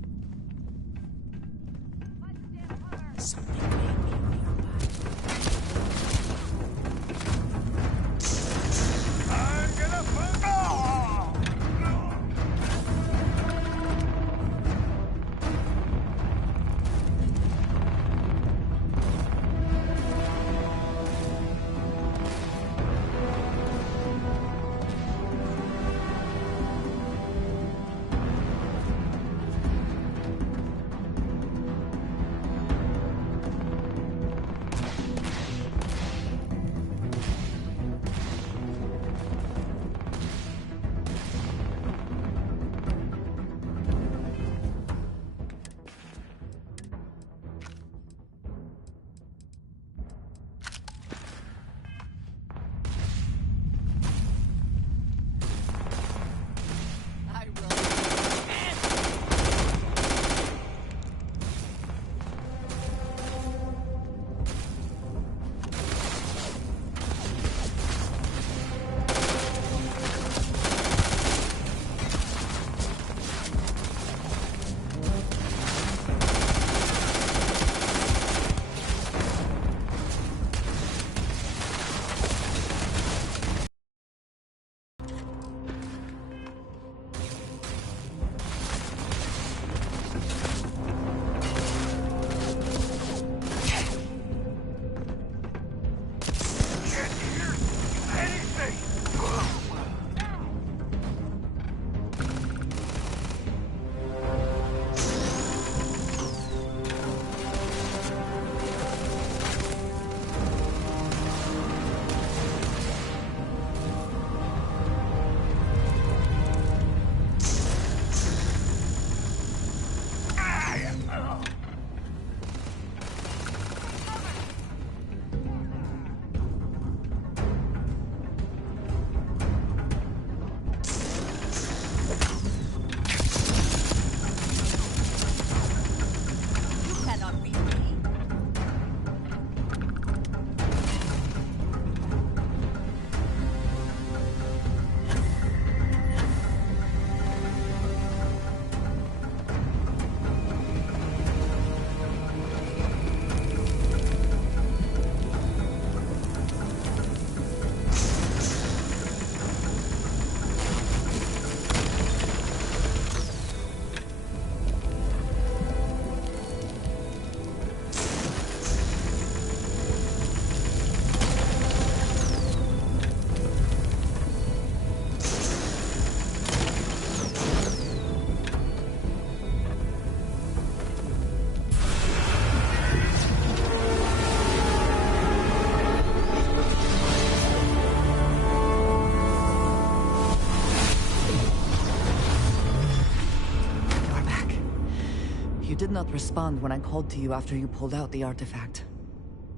You did not respond when I called to you after you pulled out the artifact.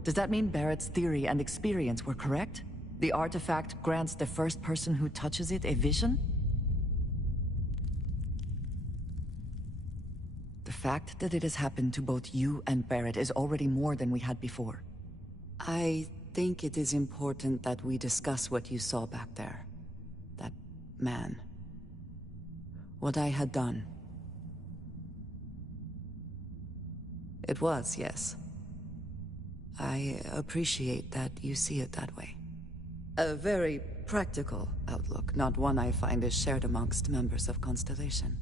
Does that mean Barrett's theory and experience were correct? The artifact grants the first person who touches it a vision? The fact that it has happened to both you and Barrett is already more than we had before. I think it is important that we discuss what you saw back there. That man. What I had done. It was, yes. I appreciate that you see it that way. A very practical outlook, not one I find is shared amongst members of Constellation.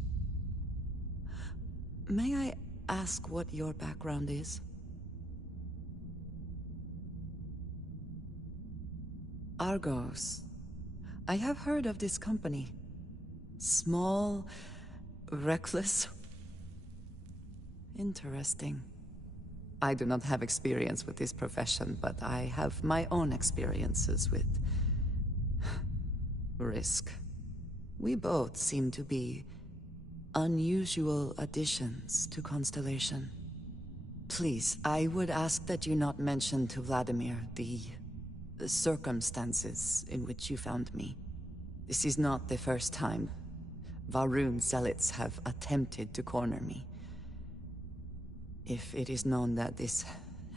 May I ask what your background is? Argos. I have heard of this company. Small, reckless. Interesting. I do not have experience with this profession, but I have my own experiences with risk. We both seem to be unusual additions to Constellation. Please, I would ask that you not mention to Vladimir the circumstances in which you found me. This is not the first time Varun zealots have attempted to corner me. If it is known that this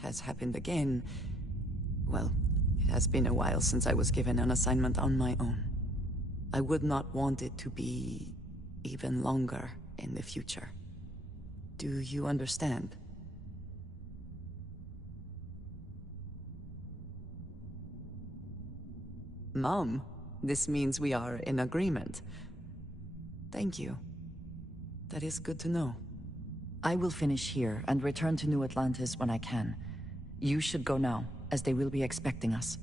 has happened again, well, it has been a while since I was given an assignment on my own. I would not want it to be even longer in the future. Do you understand? Mom, this means we are in agreement. Thank you. That is good to know. I will finish here and return to New Atlantis when I can. You should go now, as they will be expecting us.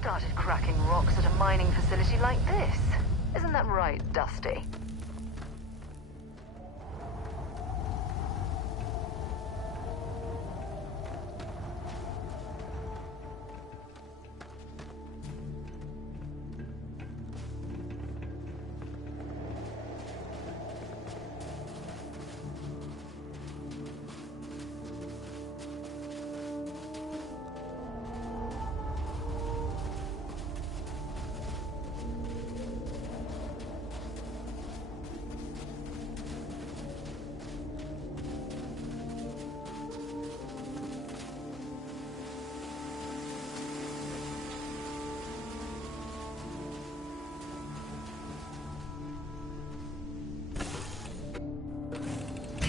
Started cracking rocks at a mining facility like this. Isn't that right, Dusty?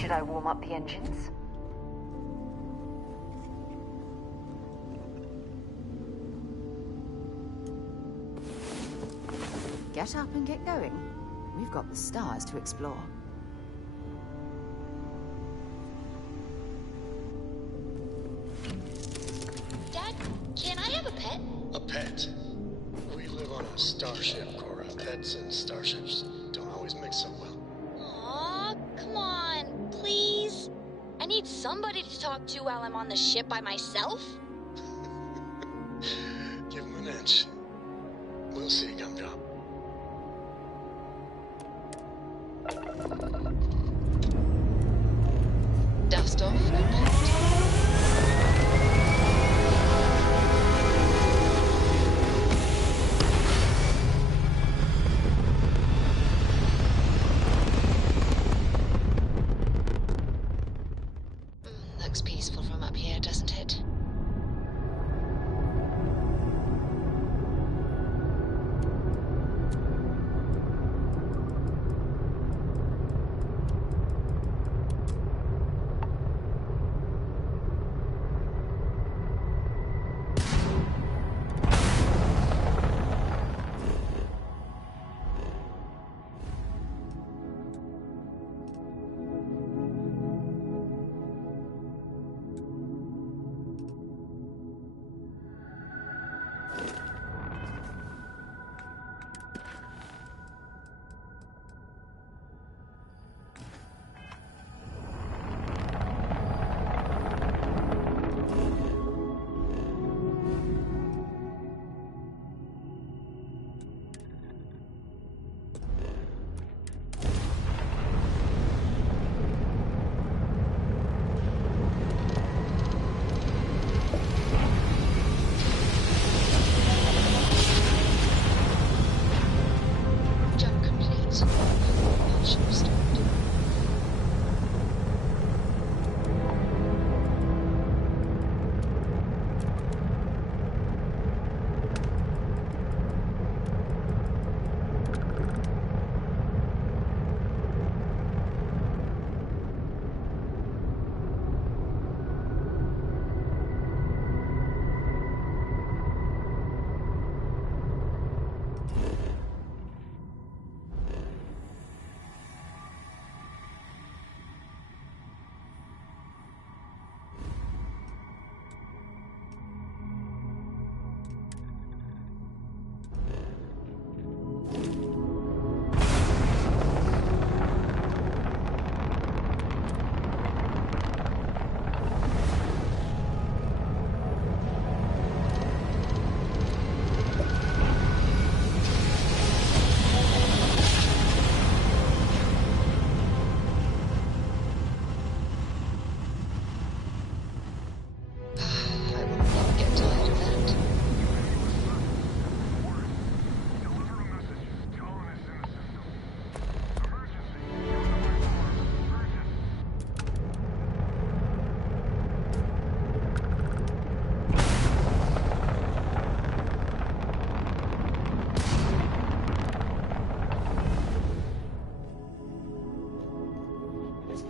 Should I warm up the engines? Get up and get going. We've got the stars to explore. Dad, can I have a pet? A pet? We live on a starship, Cora. Pets and starships don't always mix so well. Aw, come on, please. I need somebody to talk to while I'm on the ship by myself. Give him an inch. We'll see, Gumdrop. Dust off, complete. Looks peaceful from up here, doesn't it?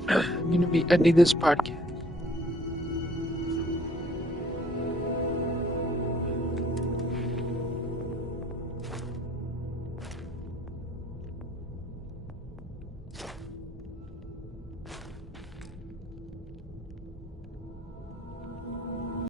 I'm gonna be ending this podcast.